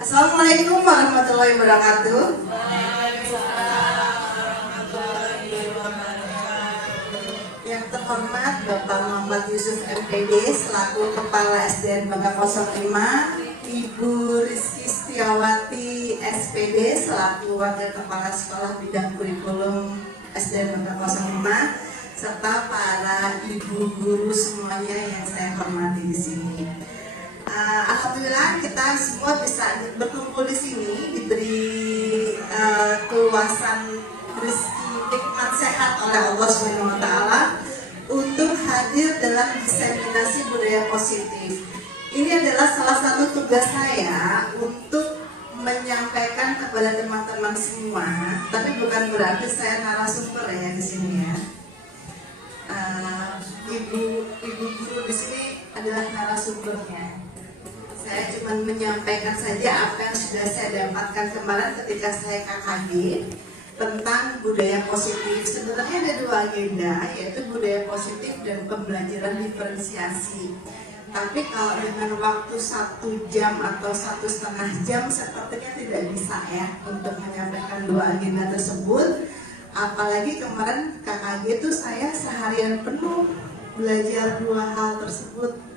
Assalamualaikum warahmatullahi wabarakatuh. Yang terhormat Bapak Muhammad Yusuf MPD selaku Kepala SDN Bangka 05, Ibu Rizky Setiawati SPD selaku Wakil Kepala Sekolah Bidang Kurikulum SDN Bangka 05, serta para ibu guru semuanya yang saya hormati di sini. Alhamdulillah kita semua bisa berkumpul di sini, diberi keluasan rezeki nikmat sehat oleh Allah SWT untuk hadir dalam diseminasi budaya positif. Ini adalah salah satu tugas saya untuk menyampaikan kepada teman-teman semua, tapi bukan berarti saya narasumber ya di sini ya. Ibu guru di sini adalah narasumbernya. Saya cuma menyampaikan saja apa yang sudah saya dapatkan kemarin ketika saya KKG tentang budaya positif. Sebenarnya ada dua agenda, yaitu budaya positif dan pembelajaran diferensiasi. Tapi kalau dengan waktu 1 jam atau 1,5 jam sepertinya tidak bisa ya untuk menyampaikan dua agenda tersebut. Apalagi kemarin KKG itu saya seharian penuh belajar dua hal tersebut.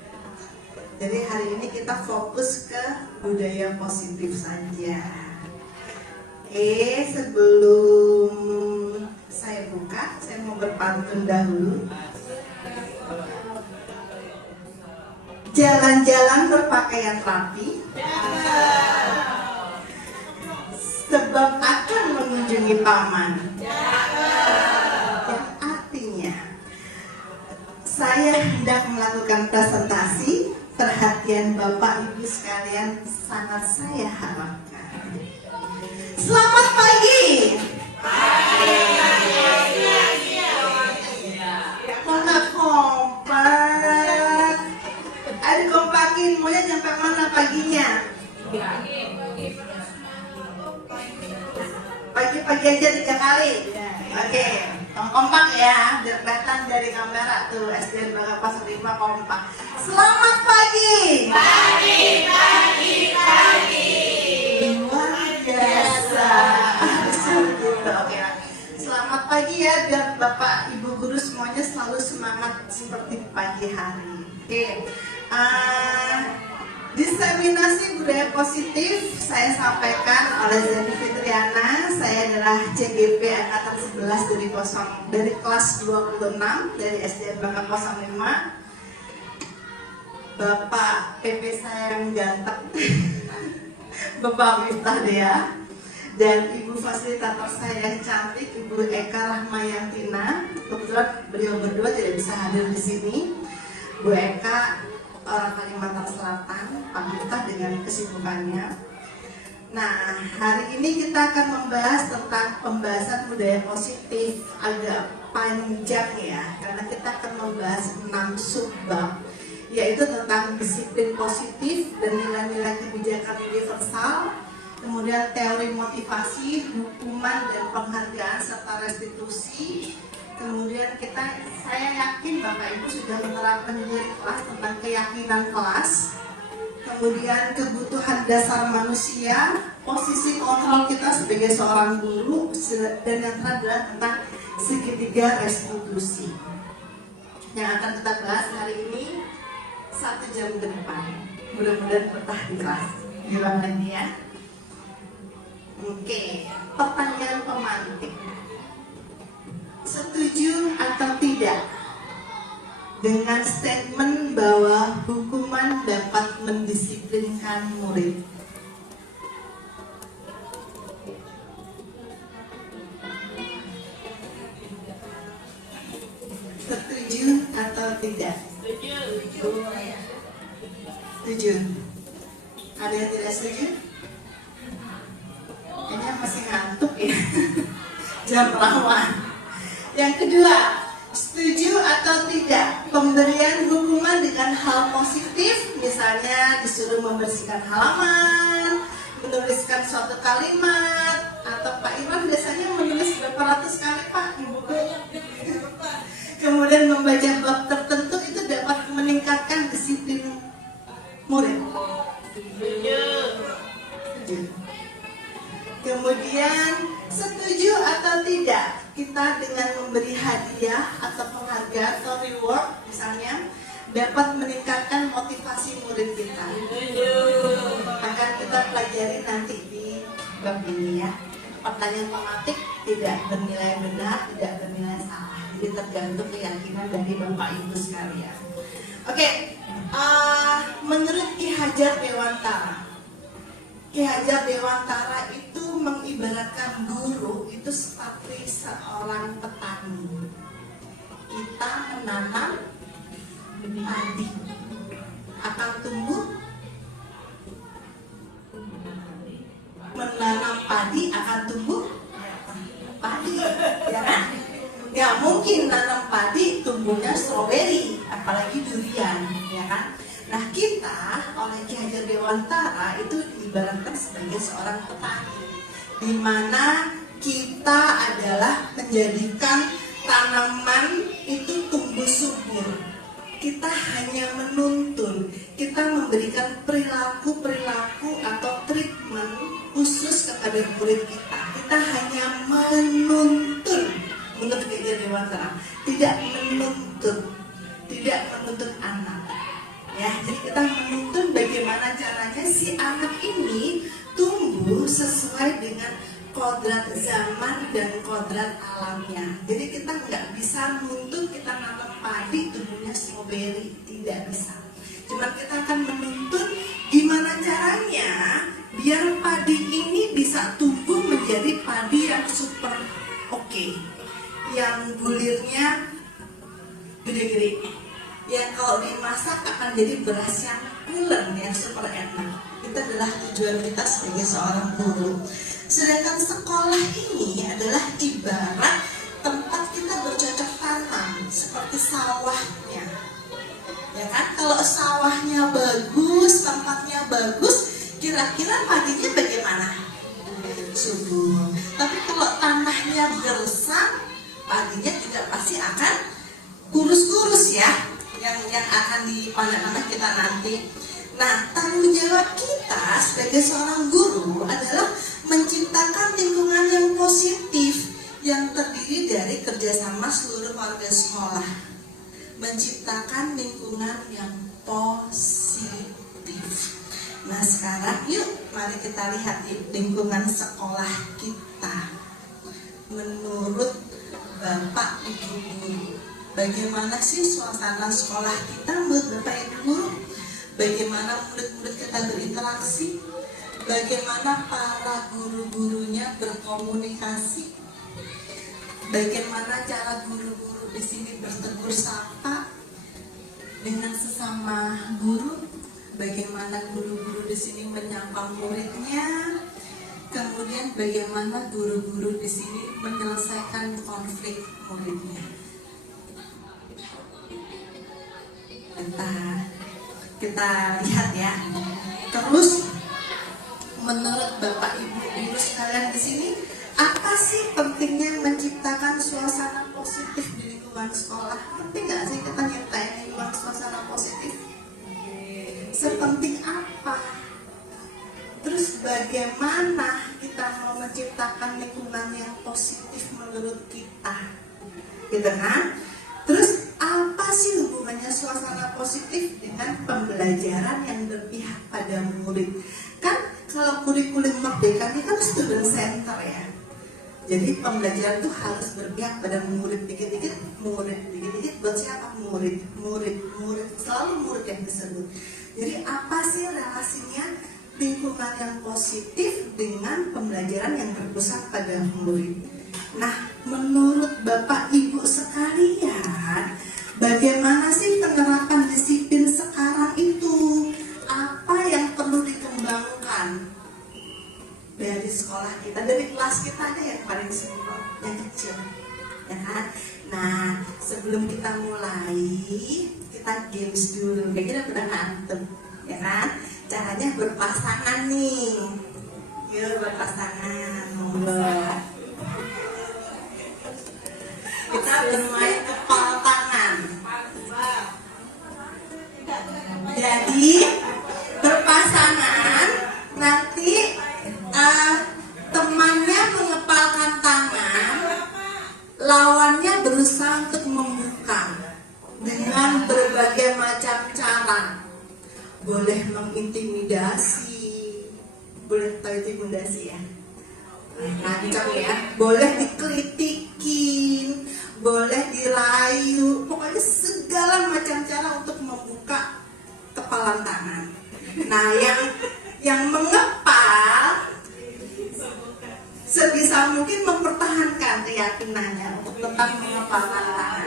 Jadi hari ini kita fokus ke budaya positif saja. Sebelum saya buka, saya mau berpantun dahulu. Jalan-jalan berpakaian rapi, sebab akan mengunjungi paman. Yang artinya, saya hendak melakukan presentasi. Perhatian Bapak Ibu sekalian sangat saya harapkan. Selamat pagi. Mana kompak? Ada kompakin, maunya nyampe mana paginya? Pagi-pagi aja 3 kali. Oke. Kompak ya, biar kelihatan dari kamera tuh SDN Bangka 05 kompak. Selamat pagi. Pagi. Luar biasa. Oke. Selamat pagi ya, biar Bapak Ibu guru semuanya selalu semangat seperti pagi hari. Oke. Diseminasi budaya positif saya sampaikan oleh Zeni Fitriana. Saya adalah CGP angkatan 11 dari kelas 26 dari SDN Bangka 05. Bapak PP saya yang ganteng Bapak Miftah Dea, dan Ibu fasilitator saya yang cantik Ibu Eka Rahmayantina. Kebetulan beliau berdua tidak bisa hadir di sini. Bu Eka orang Kalimantan Selatan, Pak Miftah dengan kesibukannya. Nah, hari ini kita akan membahas tentang pembahasan budaya positif. Agak panjang ya, karena kita akan membahas 6 subbab, yaitu tentang disiplin positif dan nilai-nilai kebijakan universal, kemudian teori motivasi, hukuman dan penghargaan serta restitusi. Kemudian saya yakin Bapak Ibu sudah menerapkan diri kelas tentang keyakinan kelas. Kemudian kebutuhan dasar manusia, posisi kontrol kita sebagai seorang guru, dan yang terakhir adalah tentang segitiga restitusi. Yang akan kita bahas hari ini 1 jam ke depan. Mudah-mudahan betah di kelas. Gila lagi ya. Oke, pertanyaan pemantik. Setuju atau tidak dengan statement bahwa hukuman dapat mendisiplinkan murid? Setuju atau tidak? Setuju. Ada yang tidak setuju? Kayaknya masih ngantuk ya. Jam rawan. Yang kedua, setuju atau tidak pemberian hukuman dengan hal positif, misalnya disuruh membersihkan halaman, menuliskan suatu kalimat, atau Pak Iwan biasanya menulis berapa ratus kali Pak di buku. Kemudian membaca bab tertentu itu dapat meningkatkan disiplin murid? Kemudian setuju atau tidak kita dengan memberi hadiah atau penghargaan atau reward misalnya dapat meningkatkan motivasi murid kita? Akan kita pelajari nanti di bab ini ya. Pertanyaan tematik tidak bernilai benar, tidak bernilai salah. Jadi tergantung keyakinan dari Bapak Ibu sekalian. Oke, menurut Ki Hajar Dewantara, Ki Hajar Dewantara itu mengibaratkan guru itu seperti seorang petani. Kita menanam padi, akan tumbuh. Menanam padi akan tumbuh padi, ya kan? Gak mungkin nanam padi tumbuhnya stroberi, apalagi durian, ya kan? Nah kita oleh Ki Hajar Dewantara itu diibaratkan sebagai seorang petani, di mana kita adalah menjadikan tanaman itu tumbuh subur. Kita hanya menuntun, kita memberikan perilaku atau treatment khusus kepada murid kita. Kita hanya menuntun, menurut Ki Hajar Dewantara, tidak menuntun anak. Ya, jadi kita menuntun bagaimana caranya si anak ini tumbuh sesuai dengan kodrat zaman dan kodrat alamnya. Jadi kita nggak bisa nuntut kita nanam padi tumbuhnya stroberi, tidak bisa. Cuma kita akan menuntun gimana caranya biar padi ini bisa tumbuh menjadi padi yang super oke, yang bulirnya gede-gede, yang kalau dimasak akan jadi beras yang pulen, yang super enak. Itu adalah tujuan kita sebagai seorang guru. Sedangkan sekolah ini adalah ibarat tempat kita bercocok tanam, seperti sawahnya, ya kan? Kalau sawahnya bagus, tempatnya bagus, kira-kira padinya bagaimana? Subur. Tapi kalau tanahnya gersang, padinya juga pasti akan kurus-kurus ya, yang akan dipanen anak kita nanti. Nah, tanggung jawab kita sebagai seorang guru adalah menciptakan lingkungan yang positif yang terdiri dari kerjasama seluruh warga sekolah. Menciptakan lingkungan yang positif. Nah, sekarang yuk mari kita lihat lingkungan sekolah kita. Menurut Bapak Ibu guru, bagaimana sih suasana sekolah kita menurut Bapak Ibu guru? Bagaimana murid-murid kita berinteraksi? Bagaimana para guru-gurunya berkomunikasi? Bagaimana cara guru-guru di sini bertegur sapa dengan sesama guru? Bagaimana guru-guru di sini menyapa muridnya? Kemudian bagaimana guru-guru di sini menyelesaikan konflik muridnya? Kita lihat ya. Terus menurut Bapak Ibu guru sekalian di sini, apa sih pentingnya menciptakan suasana positif di lingkungan sekolah? Penting nggak sih kita nyiptain lingkungan suasana positif? Sepenting apa? Terus bagaimana kita mau menciptakan lingkungan yang positif menurut kita? Gitu kan? Terus apa sih hubungannya suasana positif dengan pembelajaran yang berpihak pada murid? Kan kalau kurikulum Merdeka ini kan student center ya. Jadi pembelajaran itu harus berpihak pada murid, dikit-dikit buat siapa? Murid, selalu murid yang disebut. Jadi apa sih relasinya lingkungan yang positif dengan pembelajaran yang berpusat pada murid? Nah, menurut Bapak Ibu sekalian, bagaimana sih penerapan disiplin sekarang itu? Apa yang perlu dikembangkan dari sekolah kita, dari kelas kita aja yang paling simpel, yang kecil, ya kan? Nah, sebelum kita mulai, kita games dulu. Kayaknya udah ngantuk, ya kan? Caranya berpasangan nih. Yuk berpasangan, kita bermain kepal tangan. Jadi pundasi. Boleh tahu itu pundasi ya? Ngancam ya. Boleh dikritikin, boleh dirayu, pokoknya segala macam cara untuk membuka kepalan tangan. Nah, yang mengepal sebisa mungkin mempertahankan keyakinannya untuk tetap mengepalkan tangan.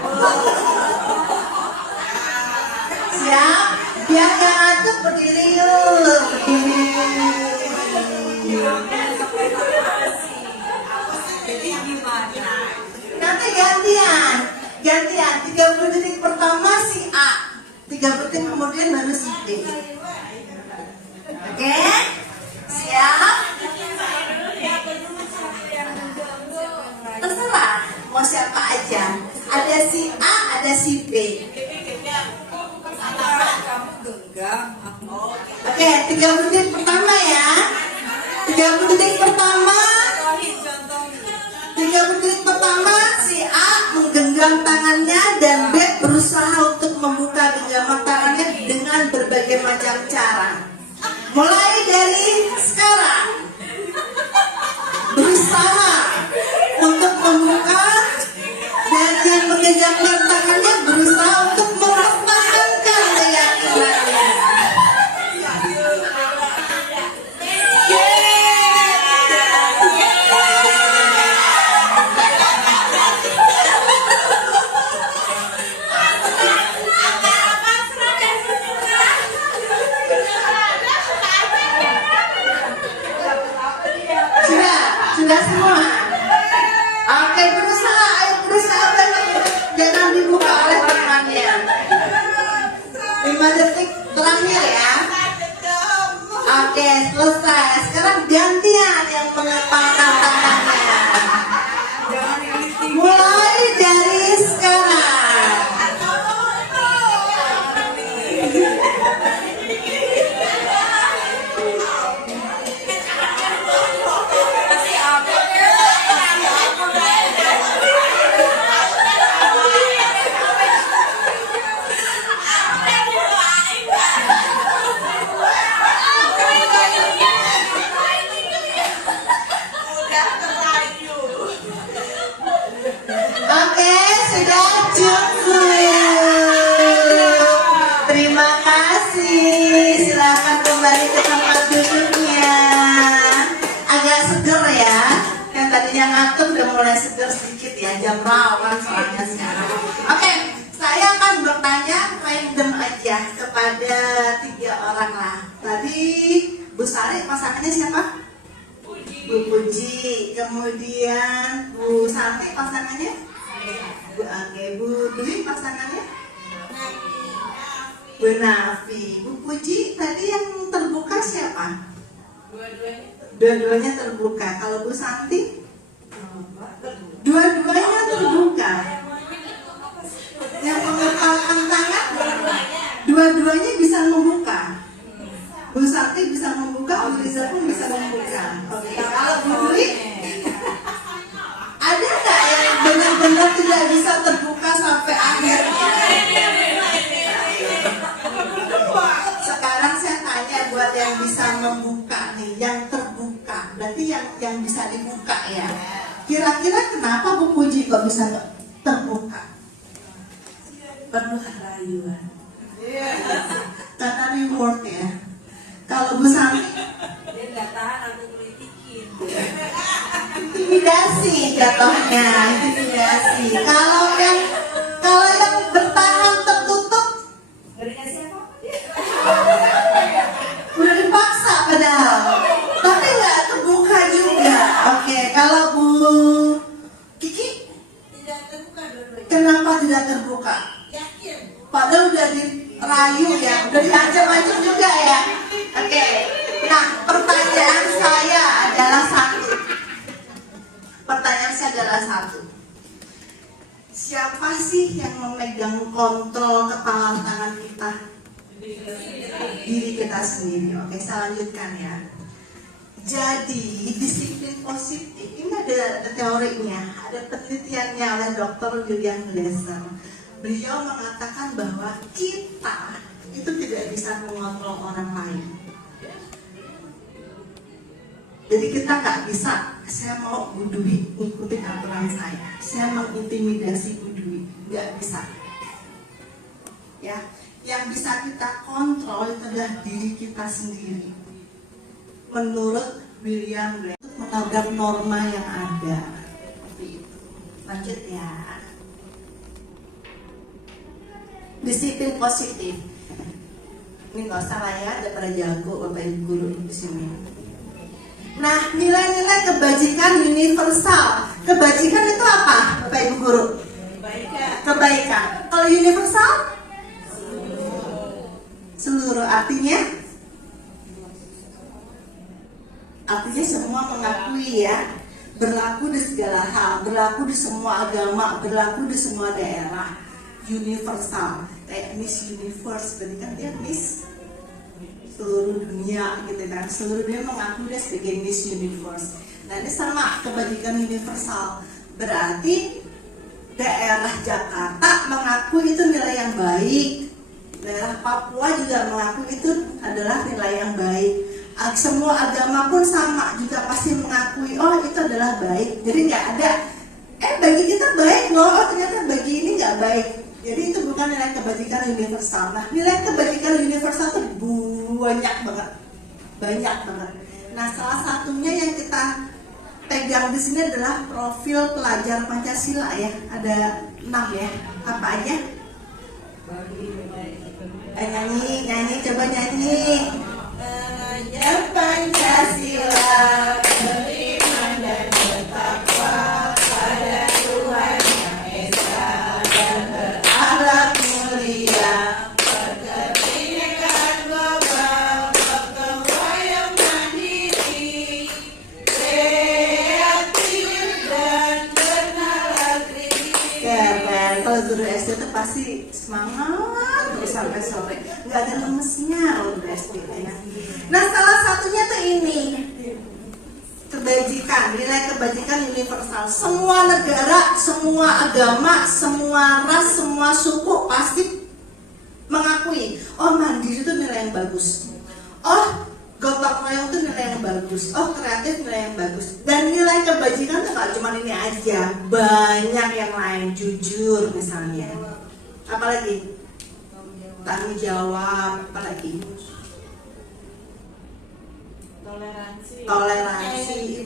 Siap? Biar gak ngantuk, berdiri yuk. Nanti gantian 30 detik pertama si A, 30 detik kemudian baru si B. Oke? Siap? Terserah mau siapa aja. Ada si A, ada si B. Oke, 30 detik pertama ya. 30 detik pertama. 30 detik pertama si A menggenggam tangannya dan B berusaha untuk membuka genggaman tangannya dengan berbagai macam cara. Mulai dari sekarang berusaha untuk membuka, dan yang menggenggamkan tangannya berusaha untuk merasakan keyakinannya. Sudah semua. Oke, berusaha, jangan dibuka oleh tangannya. 5 detik terakhir ya. Oke, selesai. Sekarang gantian yang mengepalkan tangannya. Mulai dari sekarang. Oke, sudah cukup. Terima kasih. Silakan kembali ke tempat duduknya. Agak seger ya. Yang tadinya ngantuk udah mulai seger sedikit ya. Jam rawan soalnya sekarang. Oke, saya akan bertanya random aja kepada 3 orang lah. Tadi Bu Sari pasangannya siapa? Bu Puji. Kemudian Bu Santi pasangannya? Oke, Bu Dwi pasangannya? Bu Nafi. Bu Puji tadi yang terbuka siapa? Dua-duanya terbuka. Kalau Bu Santi? Dua-duanya terbuka. Yang mengepalkan tangan? Dua-duanya bisa membuka. Bu Santi bisa membuka, Bu Riza pun bisa membuka. Oke, kalau Bu Dwi? Ada nggak yang benar-benar tidak bisa terbuka sampai akhir? Sekarang saya tanya buat yang bisa membuka nih, yang terbuka, berarti yang bisa dibuka ya. Kira-kira kenapa Bu Puji kok bisa terbuka? Penuh rayuan. Karena reward ya. Kalau Bu Santi? Dia nggak tahan aku kritikin. Intimidasi jatuhnya, intimidasi. Kalau yang bertahan tertutup, udah dipaksa padahal, tapi nggak terbuka juga. Oke, kalau Bu Kiki, kenapa tidak terbuka? Padahal udah dirayu ya, udah diancam-ancam juga ya. Oke, nah pertanyaan saya adalah satu. Siapa sih yang memegang kontrol kepala tangan kita? Diri kita sendiri. Oke, saya lanjutkan ya. Jadi disiplin positif ini ada teorinya, ada penelitiannya oleh Dr. William Glasser. Beliau mengatakan bahwa kita itu tidak bisa mengontrol orang lain. Jadi kita nggak bisa, saya mau Bu Dwi ikuti aturan saya mengintimidasi Bu Dwi, nggak bisa. Ya, yang bisa kita kontrol itu adalah diri kita sendiri. Menurut William Blake, menabrak norma yang ada. Lanjut ya. Disiplin positif. Ini nggak usah lah ya, ada pada jago Bapak Ibu guru di sini. Nah, nilai-nilai kebajikan universal. Kebajikan itu apa, Bapak Ibu guru? Kebaikan. Kalau universal? Seluruh. Artinya semua mengakui ya. Berlaku di segala hal, berlaku di semua agama, berlaku di semua daerah. Universal. Kayak Miss Universe, berarti kan dia Miss seluruh dunia gitu kan. Seluruh dunia mengaku dia sebagai Miss Universe. Nah ini sama kebajikan universal. Berarti daerah Jakarta mengaku itu nilai yang baik. Daerah Papua juga mengaku itu adalah nilai yang baik. Semua agama pun sama juga pasti mengakui oh itu adalah baik. Jadi nggak ada bagi kita baik loh, oh ternyata bagi ini nggak baik. Jadi itu bukan nilai kebajikan universal. Nah nilai kebajikan universal itu banyak banget. Nah salah satunya yang kita pegang di sini adalah profil pelajar Pancasila ya. Ada 6 ya. Apa aja? Nyanyi, coba nyanyi. Pelajar Pancasila beriman dan bertakwa pada Tuhan Yang Esa dan berakhlak mulia, berkebinekaan global, gotong royong mandiri, kreatif dan bernalar kritis. Keren, kalau guru SD itu pasti semangat sampai sore, nggak ada lemesnya loh guru SD ya. Nah salah satunya tuh ini kebajikan, nilai kebajikan universal. Semua negara, semua agama, semua ras, semua suku pasti mengakui oh mandiri itu nilai yang bagus, oh gotong royong itu nilai yang bagus, oh kreatif nilai yang bagus. Dan nilai kebajikan tuh gak cuma ini aja, banyak yang lain. Jujur misalnya, apalagi tanggung jawab, apalagi toleransi,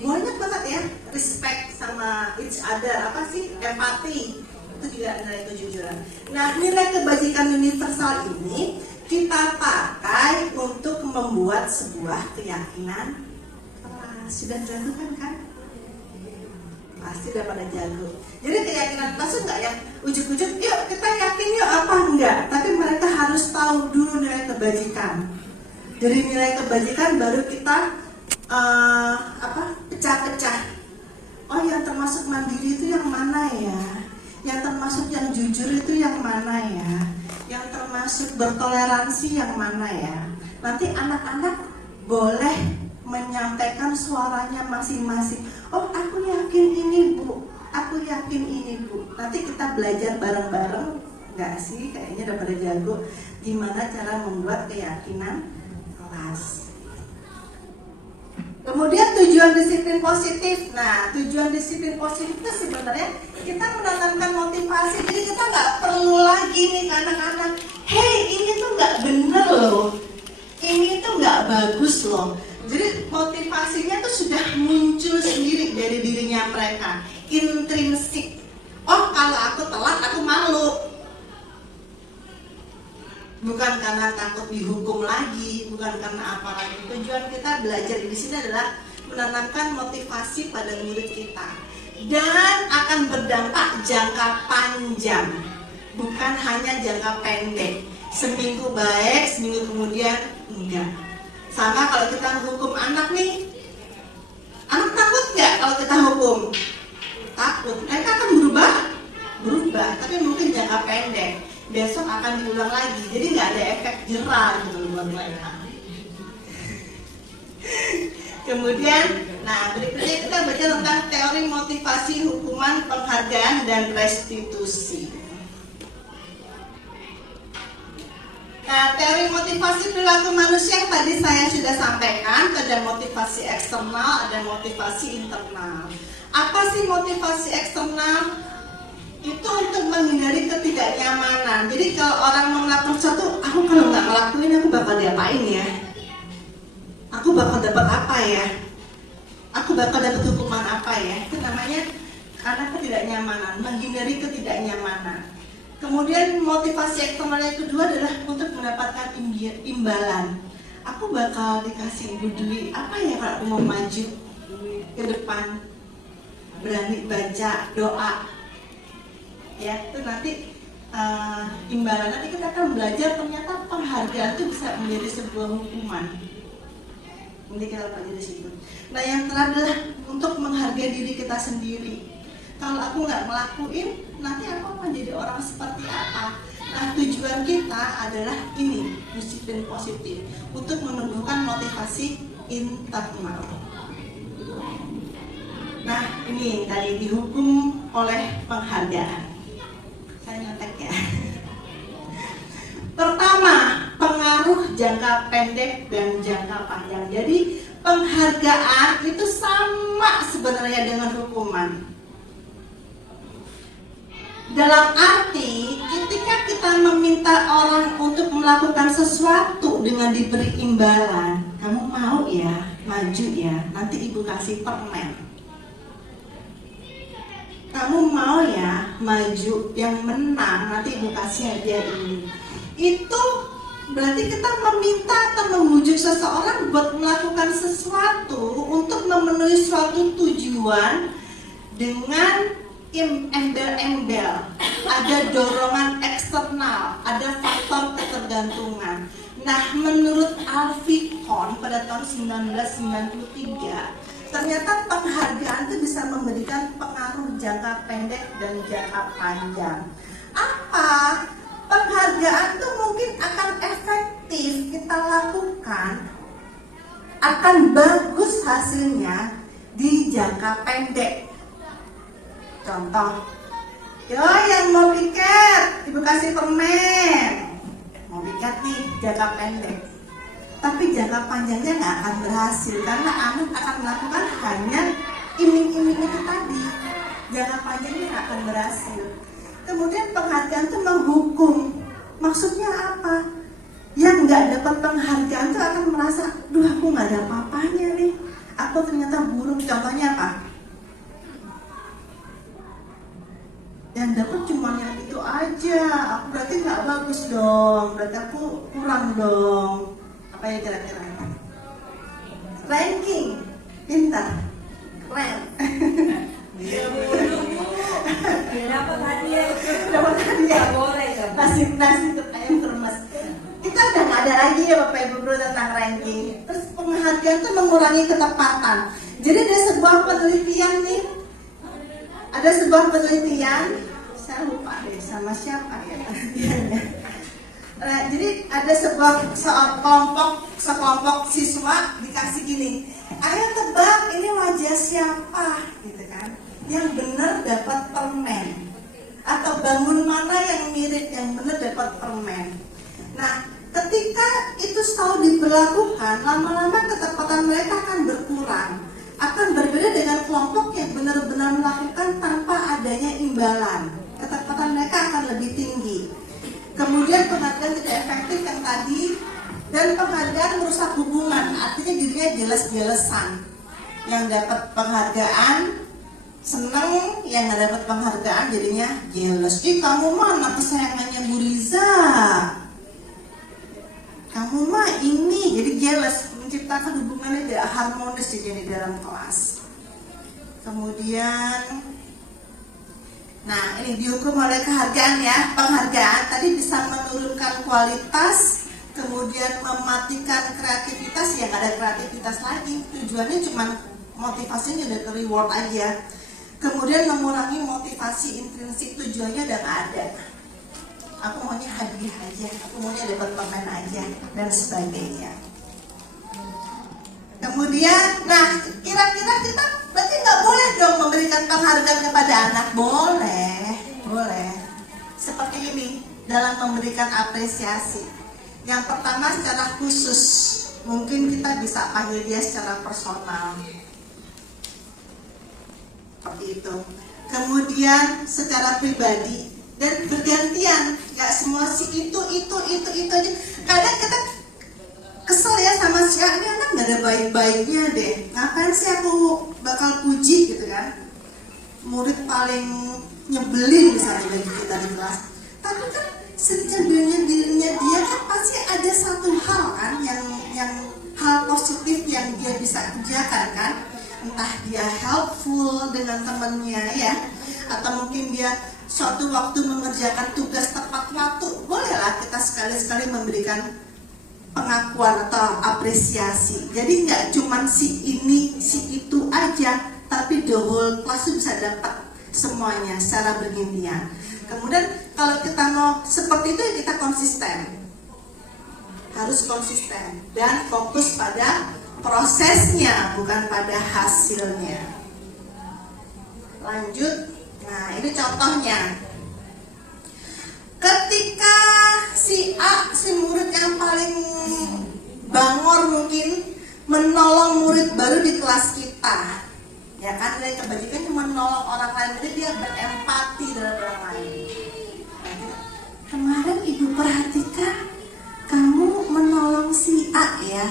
banyak banget ya. Respect sama each other, apa sih, empati, itu juga nilai kejujuran. Nah nilai kebajikan universal ini kita pakai untuk membuat sebuah keyakinan. Sudah jago kan? Pasti udah pada jago. Jadi keyakinan palsu enggak ya ujuk-ujuk yuk kita yakin yuk, apa enggak. Tapi mereka harus tahu dulu nilai kebajikan. Dari nilai kebajikan baru kita pecah-pecah. Oh yang termasuk mandiri itu yang mana ya? Yang termasuk yang jujur itu yang mana ya? Yang termasuk bertoleransi yang mana ya? Nanti anak-anak boleh menyampaikan suaranya masing-masing. Oh aku yakin ini Bu, aku yakin ini Bu. Nanti kita belajar bareng-bareng, nggak sih? Kayaknya udah pada jago gimana cara membuat keyakinan kelas. Kemudian tujuan disiplin positif. Nah, tujuan disiplin positif itu sebenarnya kita menanamkan motivasi. Jadi kita nggak perlu lagi nih ke anak-anak, hey ini tuh nggak bener loh, ini tuh nggak bagus loh. Jadi motivasinya tuh sudah muncul sendiri dari dirinya mereka, intrinsik. Oh kalau aku telat aku malu. Bukan karena takut dihukum lagi, bukan karena apa lagi. Tujuan kita belajar di sini adalah menanamkan motivasi pada murid kita dan akan berdampak jangka panjang, bukan hanya jangka pendek. Seminggu baik, seminggu kemudian enggak. Sama kalau kita hukum anak nih, anak takut nggak kalau kita hukum? Takut. Mereka akan berubah, tapi mungkin jangka pendek. Besok akan diulang lagi, jadi nggak ada efek jerah gitu buat mereka. Kemudian, nah berikutnya kita baca tentang teori motivasi, hukuman, penghargaan, dan restitusi. Nah, teori motivasi perilaku manusia yang tadi saya sudah sampaikan, ada motivasi eksternal, ada motivasi internal. Apa sih motivasi eksternal? Itu untuk menghindari ketidaknyamanan. Jadi kalau orang mau melakukan sesuatu, aku kalau nggak ngelakuin aku bakal diapain ya? Aku bakal dapat apa ya? Aku bakal dapat hukuman apa ya? Itu namanya karena ketidaknyamanan, menghindari ketidaknyamanan. Kemudian motivasi eksternal yang kedua adalah untuk mendapatkan imbalan. Aku bakal dikasih duit apa ya kalau aku mau maju ke depan? Berani baca doa. Ya, itu nanti imbalan. Nanti kita akan belajar ternyata penghargaan itu bisa menjadi sebuah hukuman. Nanti kita pelajari di situ. Nah, yang terakhir adalah untuk menghargai diri kita sendiri. Kalau aku nggak ngelakuin, nanti aku akan jadi orang seperti apa? Nah, tujuan kita adalah ini, disiplin positif, untuk menumbuhkan motivasi internal. Nah, ini tadi dihukum oleh penghargaan. Saya ngetek ya. Pertama, pengaruh jangka pendek dan jangka panjang. Jadi penghargaan itu sama sebenarnya dengan hukuman. Dalam arti ketika kita meminta orang untuk melakukan sesuatu dengan diberi imbalan, kamu mau ya, maju ya, nanti ibu kasih permen. Kamu mau ya maju, yang menang nanti ibu kasih hadiah ini. Itu berarti kita meminta atau membujuk seseorang buat melakukan sesuatu untuk memenuhi suatu tujuan dengan embel-embel. Ada dorongan eksternal, ada faktor ketergantungan. Nah, menurut Alfie Kohn pada tahun 1993, ternyata penghargaan itu bisa memberikan pengaruh jangka pendek dan jangka panjang. Apa? Penghargaan itu mungkin akan efektif kita lakukan, akan bagus hasilnya di jangka pendek. Contoh, yo yang mau piket, ibu kasih permen. Mau piket nih jangka pendek. Tapi jangka panjangnya nggak akan berhasil karena anak akan melakukan hanya iming-iming itu tadi. Jangka panjangnya nggak akan berhasil. Kemudian penghargaan itu menghukum. Maksudnya apa? Yang nggak dapat penghargaan itu akan merasa, duh aku nggak ada apa-apanya nih. Aku ternyata buruk. Contohnya apa? Yang dapat cuma yang itu aja. Aku berarti nggak bagus dong. Berarti aku kurang dong. Apa ya kira-kira? Ranking, pintar, keren. Dapat hadiah, Dapat hadiah. boleh kan? Nasi ayam kremes. Kita udah nggak ada lagi ya Bapak Ibu Guru tentang ranking. Terus penghargaan itu mengurangi ketepatan. Jadi ada sebuah penelitian nih. Ada sebuah penelitian. Saya lupa deh sama siapa ya penelitiannya. Jadi ada sekelompok siswa dikasih gini, ayo tebak ini wajah siapa, gitu kan? Yang benar dapat permen, atau bangun mana yang mirip, yang benar dapat permen. Nah, ketika itu selalu diberlakukan, lama-lama ketepatan mereka akan berkurang, akan berbeda dengan kelompok yang benar-benar melakukan tanpa adanya imbalan. Ketepatan mereka akan lebih tinggi. Kemudian penghargaan tidak efektif yang tadi, dan penghargaan merusak hubungan, artinya dirinya jelas-jelasan. Yang dapat penghargaan seneng, yang nggak dapat penghargaan jadinya jealous. Ih kamu mah anak kesayangannya Bu Riza, kamu mah ini, jadi jealous, menciptakan hubungannya tidak harmonis jadi dalam kelas. Kemudian nah, ini dihukum oleh kehargaan ya. Penghargaan tadi bisa menurunkan kualitas, kemudian mematikan kreativitas, ya nggak ada kreativitas lagi. Tujuannya cuma motivasinya udah ke reward aja. Kemudian mengurangi motivasi intrinsik, tujuannya udah nggak ada. Aku maunya hadiah aja, aku maunya dapat permen aja, dan sebagainya. Kemudian, nah kira-kira kita berarti nggak boleh dong memberikan penghargaan kepada anak. Boleh. Seperti ini dalam memberikan apresiasi. Yang pertama secara khusus, mungkin kita bisa panggil dia secara personal, seperti itu. Kemudian secara pribadi dan bergantian, nggak semua si itu aja. Kadang kita kesel ya sama si ini anak nggak ada baik-baiknya deh. Ngapain sih aku bakal puji gitu kan? Murid paling nyebelin misalnya bagi kita di kelas. Tapi kan sejujurnya dirinya dia kan pasti ada satu hal kan yang hal positif yang dia bisa kerjakan kan. Entah dia helpful dengan temannya ya, atau mungkin dia suatu waktu mengerjakan tugas tepat waktu. Bolehlah kita sekali-sekali memberikan pengakuan atau apresiasi. Jadi nggak cuma si ini, si itu aja, tapi the whole class bisa dapat semuanya secara bergantian. Kemudian kalau kita mau seperti itu kita konsisten, harus konsisten dan fokus pada prosesnya bukan pada hasilnya. Lanjut, nah ini contohnya. Ketika si A, si murid yang paling bangor mungkin menolong murid baru di kelas kita, ya kan, dari kebajikan cuma menolong orang lain, jadi dia berempati terhadap orang lain. Kemarin ibu perhatikan kamu menolong si A ya,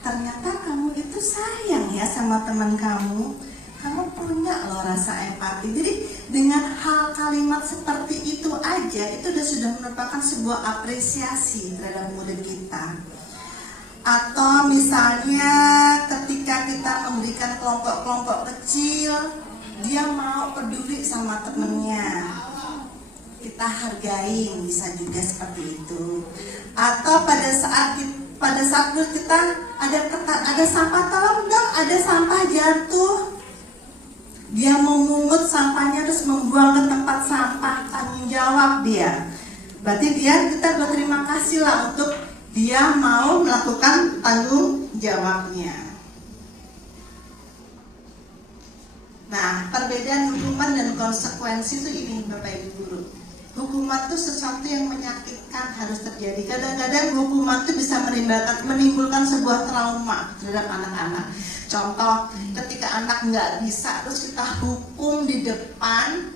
ternyata kamu itu sayang ya sama teman kamu. Kamu punya loh rasa empati. Jadi dengan hal kalimat seperti itu aja, itu sudah merupakan sebuah apresiasi terhadap murid kita. Atau misalnya ketika kita memberikan kelompok-kelompok kecil, dia mau peduli sama temennya, kita hargain, bisa juga seperti itu. Atau pada saat kita ada sampah, tolong dong, ada sampah jatuh, dia memungut sampahnya terus membuang ke tempat sampah, tanggung jawab dia. Berarti kita berterima kasih lah untuk dia mau melakukan tanggung jawabnya. Nah, perbedaan hukuman dan konsekuensi itu ini Bapak Ibu Guru. Hukuman itu sesuatu yang menyakitkan harus terjadi. Kadang-kadang hukuman itu bisa menimbulkan sebuah trauma terhadap anak-anak. Contoh, ketika anak nggak bisa, terus kita hukum di depan,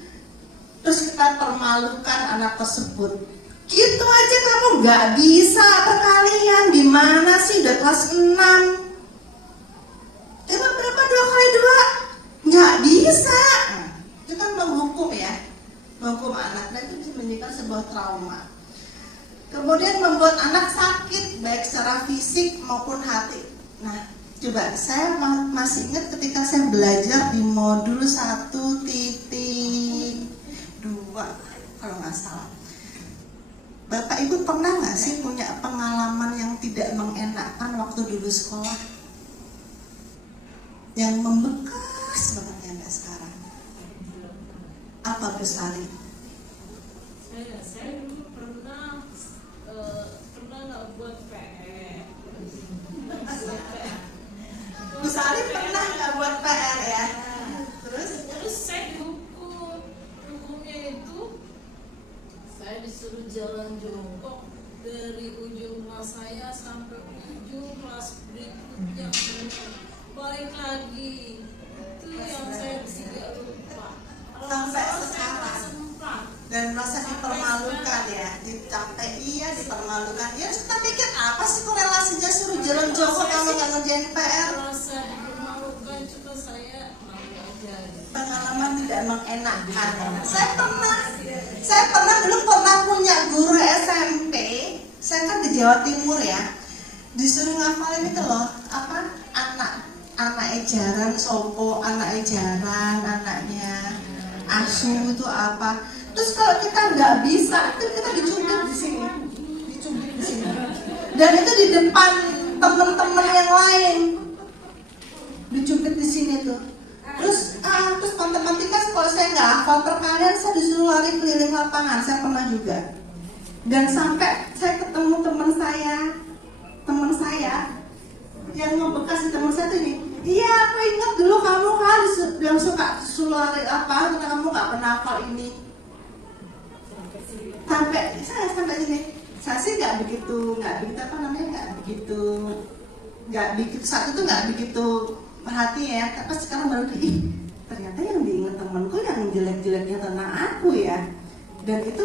terus kita permalukan anak tersebut. Gitu aja kamu nggak bisa, kalian gimana sih udah kelas 6? Emang berapa 2 kali 2? Nggak bisa. Itu kan menghukum ya, menghukum anak, dan itu menjadikan sebuah trauma. Kemudian membuat anak sakit, baik secara fisik maupun hati. Nah, coba saya masih ingat ketika saya belajar di modul 1.2 kalau nggak salah. Bapak Ibu pernah nggak sih punya pengalaman yang tidak mengenakan waktu dulu sekolah? Yang membekas banget ya sekarang? Apa Bu Sari? Saya dulu pernah nggak buat PR. Bu Sari pernah nggak buat PR ya? Terus saya dihukum. Hukumnya itu saya disuruh jalan jongkok dari ujung kelas saya sampai ujung kelas berikutnya. Balik lagi. Itu yang saya tidak lupa. Sampai sekarang. Dan merasa dipermalukan ya, dipermalukan. Ya kita pikir apa sih korelasinya suruh jalan jongkok kamu nggak ngerjain PR? Merasa dipermalukan juga saya mau aja. Pengalaman tidak mengenakan. Saya dulu pernah punya guru SMP. Saya kan di Jawa Timur ya, disuruh ngafalin itu loh, apa anak ejaran sopo, anak ejaran, anaknya asu itu apa. Terus kalau kita nggak bisa, itu kita dicubit di sini. Dan itu di depan teman-teman yang lain, dicubit di sini tuh. Terus matematika kalau saya nggak hafal perkalian, saya disuruh lari keliling lapangan. Saya pernah juga. Dan sampai saya ketemu teman saya yang membekas di teman saya tuh nih. Iya, aku ingat dulu kamu kan yang suka disuruh lari apa, karena kamu nggak pernah hafal ini. Sampai sini. saya sih nggak begitu apa namanya, nggak begitu saat itu nggak begitu perhati ya. Tapi sekarang baru ternyata yang diingat temanku yang jelek-jeleknya tentang aku ya. Dan itu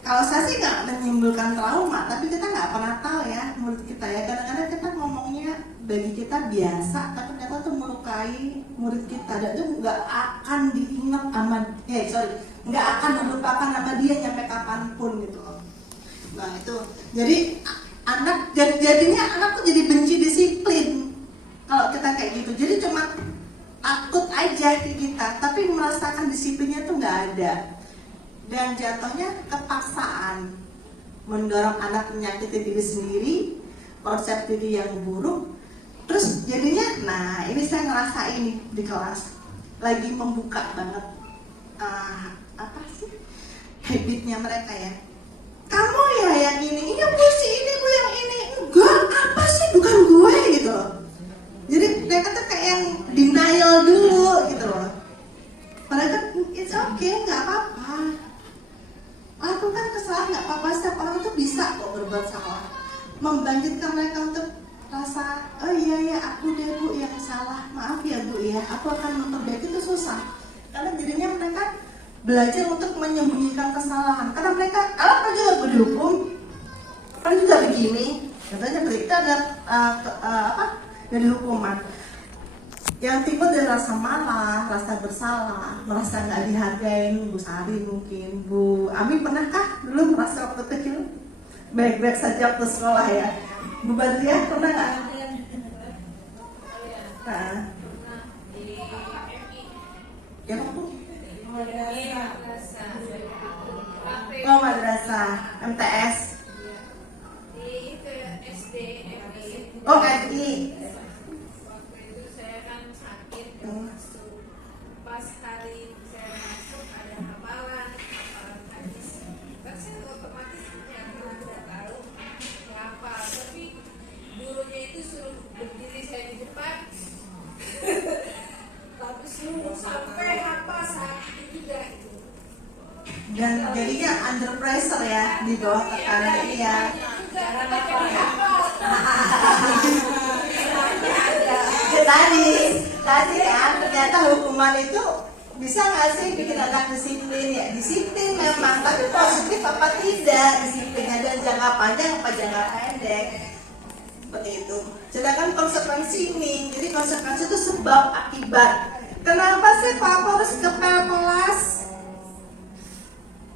kalau saya sih nggak menimbulkan trauma, tapi kita nggak pernah tahu ya murid kita ya. Kadang-kadang kita ngomongnya bagi kita biasa, tapi ternyata tuh melukai murid kita dan itu nggak akan diingat sama, nggak akan dilupakan sama dia sampai kapanpun gitu. Nah itu, jadi jadinya anak tuh jadi benci disiplin kalau kita kayak gitu. Jadi cuma takut aja di kita, tapi merasakan disiplinnya tuh nggak ada. Dan jatuhnya kepaksaan mendorong anak menyakiti diri sendiri, konsep diri yang buruk. Terus jadinya, nah ini saya ngerasain di kelas lagi membuka banget apa sih habitnya mereka ya. Kamu ya yang ini, iya bu sih ini, bu yang ini, enggak apa sih bukan gue gitu loh. Jadi mereka tuh kayak yang denial dulu gitu loh. Padahal kan it's okay, nggak apa-apa. Aku kan kesalahan nggak apa-apa, setiap orang itu bisa kok berbuat salah. Membangkitkan mereka untuk rasa, oh iya aku deh bu yang salah, maaf ya bu ya, aku akan memperbaiki itu susah. Karena jadinya mereka belajar untuk menyembunyikan kesalahan. Karena mereka, kan juga berhukum, kan juga begini, katanya berita ada dari hukuman. Yang timbul dari rasa marah, rasa bersalah, merasa nggak dihargain. Bu Sari mungkin, Bu Ami pernahkah dulu merasa waktu kecil baik-baik saja waktu sekolah ya? Bu Badriah pernah nggak? Nah, ya Bu? Oh madrasah, MTS. Oh FI. Pas hari saya masuk ada hafalan hadis, kan saya otomatis udah tahu ngapal, tapi gurunya itu suruh berdiri saya di depan tapi suruh sampai hafal saat itu juga gitu. Dan jadinya under pressure ya, di bawah tekanan ini ya. Tadi kan ternyata hukuman itu bisa nggak sih bikin anak disiplin ya? Disiplin memang, tapi positif apa tidak disiplinnya, dan jangka panjang apa jangka pendek seperti itu. Sedangkan konsekuensi ini, jadi konsekuensi itu sebab akibat. Kenapa sih Pak aku harus kepel kelas?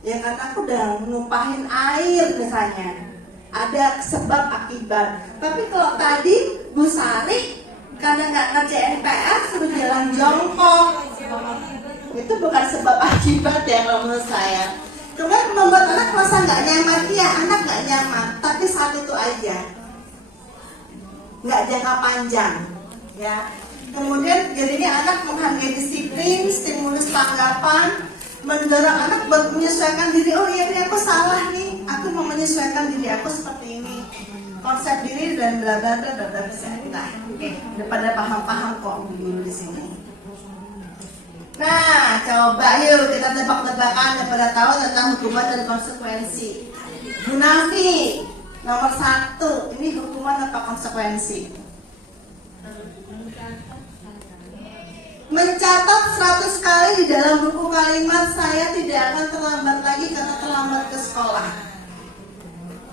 Ya karena aku udah numpahin air misalnya, ada sebab akibat. Tapi kalau tadi Bu Sari karena nggak ngerjain PR suruh jalan jongkok, itu bukan sebab akibat ya kalau menurut saya. Kemudian membuat anak merasa nggak nyaman, iya anak nggak nyaman, tapi saat itu aja, nggak jangka panjang ya. Kemudian jadinya anak menghargai disiplin, stimulus tanggapan, mendorong anak buat menyesuaikan diri. Oh iya aku salah nih, aku mau menyesuaikan diri aku seperti ini, konsep diri dan bla bla bla bla bla. Nah, oke, udah pada paham-paham kok dulu di sini. Nah, coba yuk kita tebak-tebakan yang pada tahu tentang hukuman dan konsekuensi. Bu Nafi, nomor 1, ini hukuman apa konsekuensi? Mencatat 100 kali di dalam buku kalimat saya tidak akan terlambat lagi karena terlambat ke sekolah.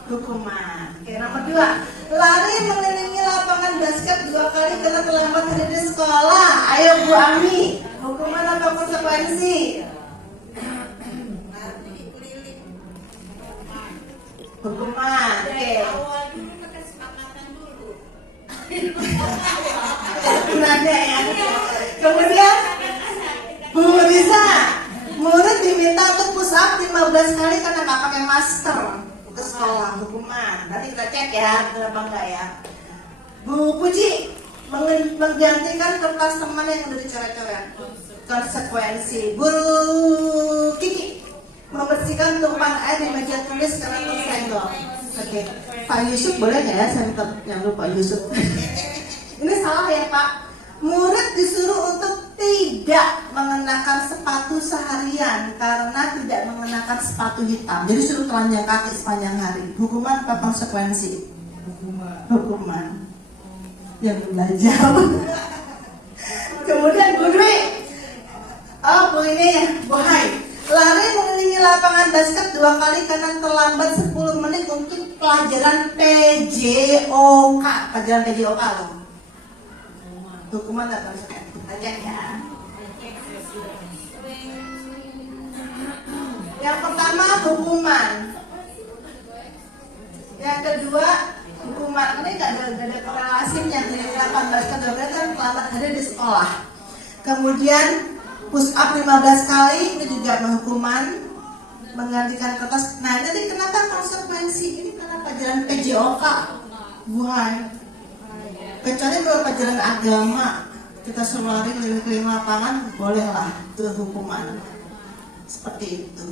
Hukuman. Oke, nomor 2, lari mengelilingi lapangan basket 2 kali karena terlambat dari sekolah. Ayo Bu Ami, hukuman apa konsekuensi? Hukuman. Oke. Awal dulu kesepakatan dulu. Nada ya. Kemudian Bu Risa, murid diminta untuk push up 15 kali karena nggak pakai masker ke sekolah. Hukuman. Nanti kita cek ya, kenapa enggak ya. Bu Puji, menggantikan kertas teman yang udah dicoret-coret. Konsekuensi. Bu Kiki, membersihkan tumpahan air di meja tulis karena tersenggol. Oke, Pak Yusuf boleh nggak ya? Saya minta yang lupa Yusuf. Ini salah ya Pak. Murid disuruh untuk tidak mengenakan sepatu seharian karena tidak mengenakan sepatu hitam. Jadi suruh telanjang kaki sepanjang hari. Hukuman apa konsekuensi? Hukuman. Yang belajar. Kemudian Bu Dwi, Bu Hai, lari mengelilingi lapangan basket 2 kali karena terlambat 10 menit untuk pelajaran PJOK. Pelajaran PJOK loh. Hukuman apa? Banyak ya. Yang pertama hukuman. Yang kedua hukuman. Ini nggak ada korelasinya dari 18 ke 12 kan terlambat hadir di sekolah. Kemudian push up 15 kali itu juga hukuman, menggantikan kertas. Nah, jadi kenapa konsekuensi ini karena pelajaran PJOK? Bukan. Kecuali kalau pelajaran agama kita suruh lari keliling lapangan, bolehlah itu hukuman. Seperti itu.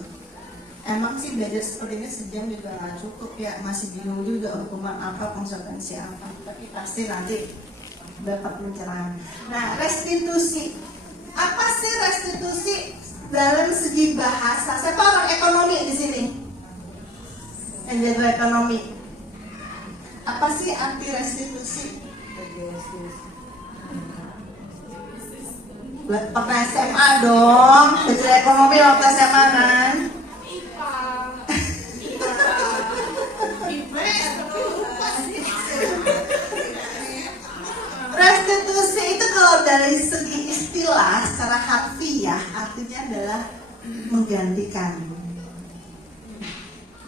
Emang sih belajar seperti ini sejam juga nggak cukup ya, masih bingung juga hukuman apa, konsekuensi apa. Tapi pasti nanti dapat pencerahan. Nah, restitusi. Apa sih restitusi dalam segi bahasa? Siapa orang ekonomi di sini? Yang jago ekonomi. Apa sih arti restitusi? Pernah SMA dong, belajar ekonomi waktu SMA kan? Restitusi itu kalau dari segi istilah secara harfiah artinya adalah menggantikan.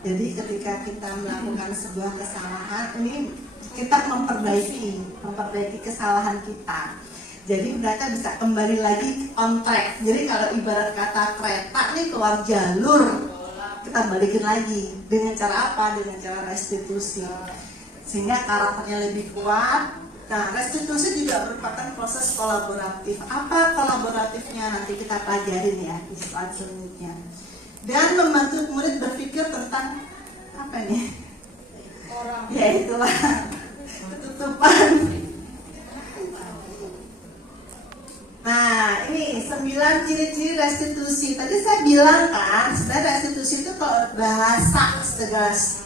Jadi ketika kita melakukan sebuah kesalahan, ini kita memperbaiki kesalahan kita. Jadi mereka bisa kembali lagi on track. Jadi kalau ibarat kata kereta nih keluar jalur, kita balikin lagi. Dengan cara apa? Dengan cara restitusi. Sehingga karakternya lebih kuat. Nah, restitusi juga merupakan proses kolaboratif. Apa kolaboratifnya nanti kita pelajarin ya di slide selanjutnya. Dan membantu murid berpikir tentang apa nih? Ya itulah ketutupan. Nah, ini 9 ciri-ciri restitusi. Tadi saya bilang kan, sebenarnya restitusi itu kalau bahasa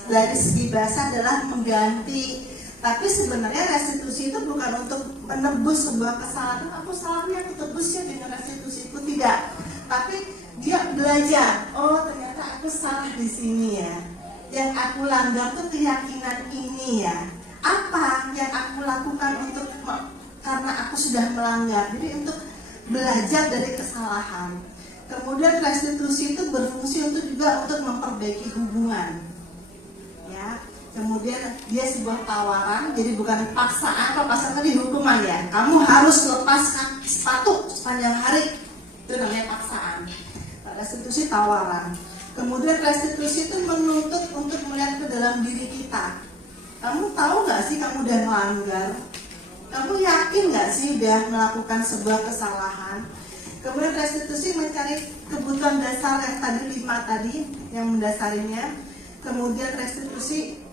dari segi bahasa adalah mengganti. Tapi sebenarnya restitusi itu bukan untuk menebus sebuah kesalahan. Aku salahnya aku tebus ya dengan restitusiku, tidak. Tapi dia belajar. Oh, ternyata aku salah di sini ya. Yang aku langgar tuh keyakinan ini ya. Apa yang aku lakukan untuk karena aku sudah melanggar. Jadi untuk belajar dari kesalahan. Kemudian restitusi itu berfungsi untuk juga untuk memperbaiki hubungan. Ya. Kemudian dia sebuah tawaran, jadi bukan paksaan. Kalau paksaan tadi hukuman ya. Kamu harus lepas sepatu sepanjang hari. Itu namanya paksaan. Restitusi tawaran. Kemudian restitusi itu menuntut untuk melihat ke dalam diri kita. Kamu tahu nggak sih kamu udah melanggar? Kamu yakin nggak sih udah melakukan sebuah kesalahan? Kemudian restitusi mencari kebutuhan dasar yang tadi 5 tadi yang mendasarinya. Kemudian restitusi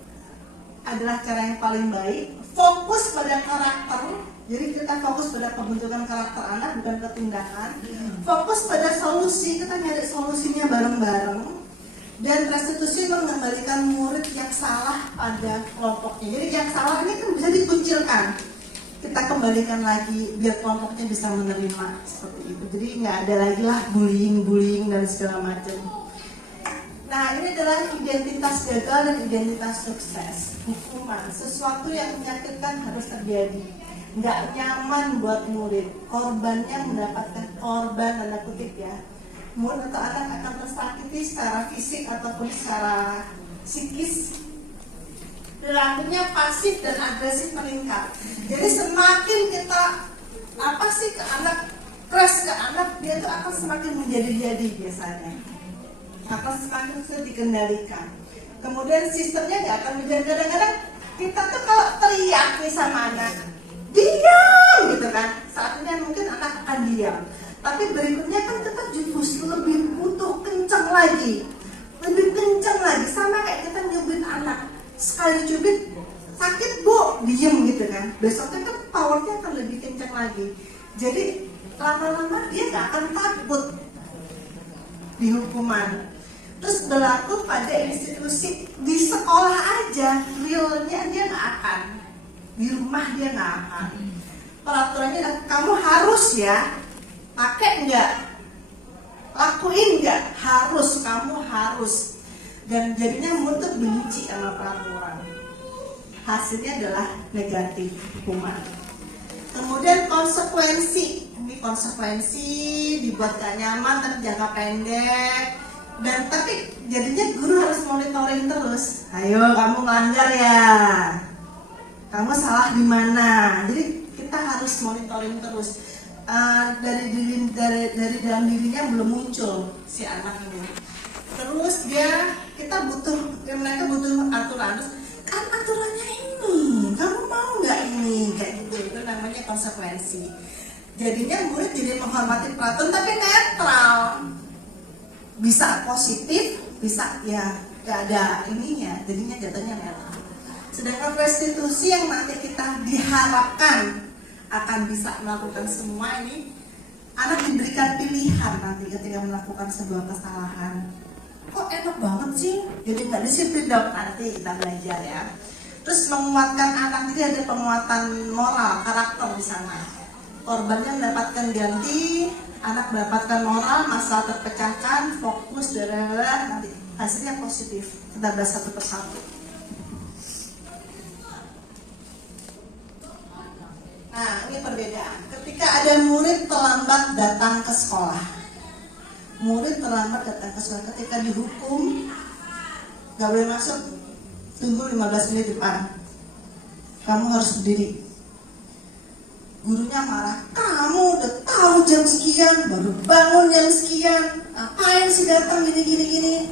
adalah cara yang paling baik. Fokus pada karakter. Jadi kita fokus pada pembentukan karakter anak, bukan ke tindakan. Fokus pada solusi, kita nyari solusinya bareng-bareng. Dan restitusi mengembalikan murid yang salah pada kelompoknya. Jadi yang salah ini kan bisa dikucilkan. Kita kembalikan lagi biar kelompoknya bisa menerima seperti itu. Jadi nggak ada lagi lah bullying dan segala macam. Nah, ini adalah identitas gagal dan identitas sukses. Hukuman, sesuatu yang menyakitkan harus terjadi. Nggak nyaman buat murid. Korbannya mendapatkan korban, tanda kutip ya. Murid atau anak akan tersakiti secara fisik ataupun secara psikis. Perilakunya pasif dan agresif meningkat. Jadi semakin kita ke anak, keras ke anak, dia tuh akan semakin menjadi-jadi biasanya. Akan semakin sulit dikendalikan. Kemudian sistemnya nggak akan menjadi. Kadang-kadang kita tuh kalau teriak nih sama anak, diam gitu kan. Saatnya mungkin anak akan diam. Tapi berikutnya kan kita justru lebih butuh kencang lagi. Lebih kencang lagi. Sama kayak kita nyubit anak. Sekali cubit, sakit bu, diem gitu kan. Besoknya kan powernya akan lebih kencang lagi. Jadi lama-lama dia nggak akan takut di hukuman. Terus berlaku pada institusi di sekolah aja, realnya dia nggak akan, di rumah dia nggak akan. Peraturannya adalah kamu harus ya, pakai nggak, lakuin nggak, harus, kamu harus. Dan jadinya murid tuh benci sama peraturan. Hasilnya adalah negatif, hukuman. Kemudian konsekuensi, ini konsekuensi dibuat gak nyaman tapi jangka pendek. Dan tapi jadinya guru harus monitoring terus. Ayo kamu ngelanggar ya, kamu salah di mana. Jadi kita harus monitoring terus. Dari dalam dirinya belum muncul si anak ini. Terus kita mereka butuh aturan. Terus, kan aturannya ini, kamu mau nggak ini, kayak gitu. Itu namanya konsekuensi. Jadinya murid jadi menghormati peraturan tapi netral. Bisa positif, bisa ya nggak ada ininya, jadinya jatuhnya netral. Sedangkan restitusi yang nanti kita diharapkan akan bisa melakukan semua ini, anak diberikan pilihan nanti ketika melakukan sebuah kesalahan. Kok enak banget sih, jadi nggak disiplin dong, nanti kita belajar ya. Terus menguatkan anak, jadi ada penguatan moral, karakter di sana. Korbannya mendapatkan ganti, anak mendapatkan moral, masalah terpecahkan, fokus, nanti hasilnya positif. Kita bahas satu persatu. Nah, ini perbedaan. Ketika ada murid terlambat datang ke sekolah, murid terlambat datang ke sekolah, ketika dihukum, gak boleh masuk, tunggu 15 menit depan, kamu harus berdiri. Gurunya marah, kamu udah tahu jam sekian, baru bangun jam sekian, ngapain sih datang gini.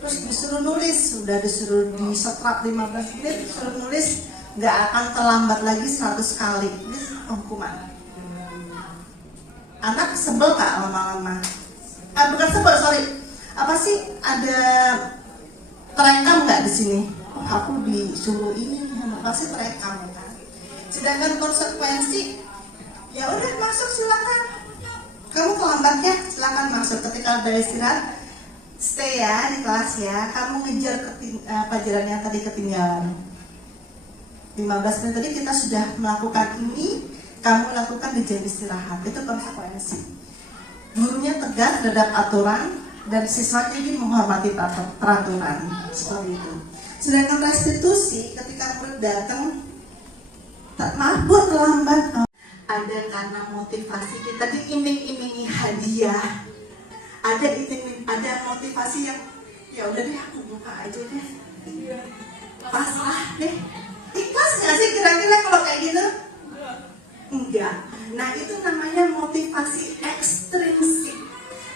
Terus disuruh nulis, udah disuruh di setrap 15 menit, disuruh nulis, gak akan terlambat lagi 100 kali. Ini hukuman. Anak sebel gak lama-lama? Bukan sebel, sorry. Apa sih, ada terekam gak di sini? Aku disuruh ini, pasti terekam kan. Sedangkan konsekuensi, ya udah masuk silakan. Kamu terlambat ya, silakan masuk. Ketika udah istirahat, stay ya di kelas ya. Kamu ngejar pelajaran yang tadi ketinggalan. 15 menit tadi kita sudah melakukan ini, kamu lakukan di jam istirahat. Itu konsekuensi. Gurunya tegas terhadap aturan dan siswanya ini menghormati peraturan. Seperti itu. Sedangkan restitusi, ketika murid datang, maaf bu terlambat, ada karena motivasi kita diiming-imingi hadiah, ada motivasi yang ya udah deh aku buka aja deh, pasrah deh, ikhlas nggak sih kira-kira kalau kayak gitu? Enggak. Nah itu namanya motivasi ekstrinsik.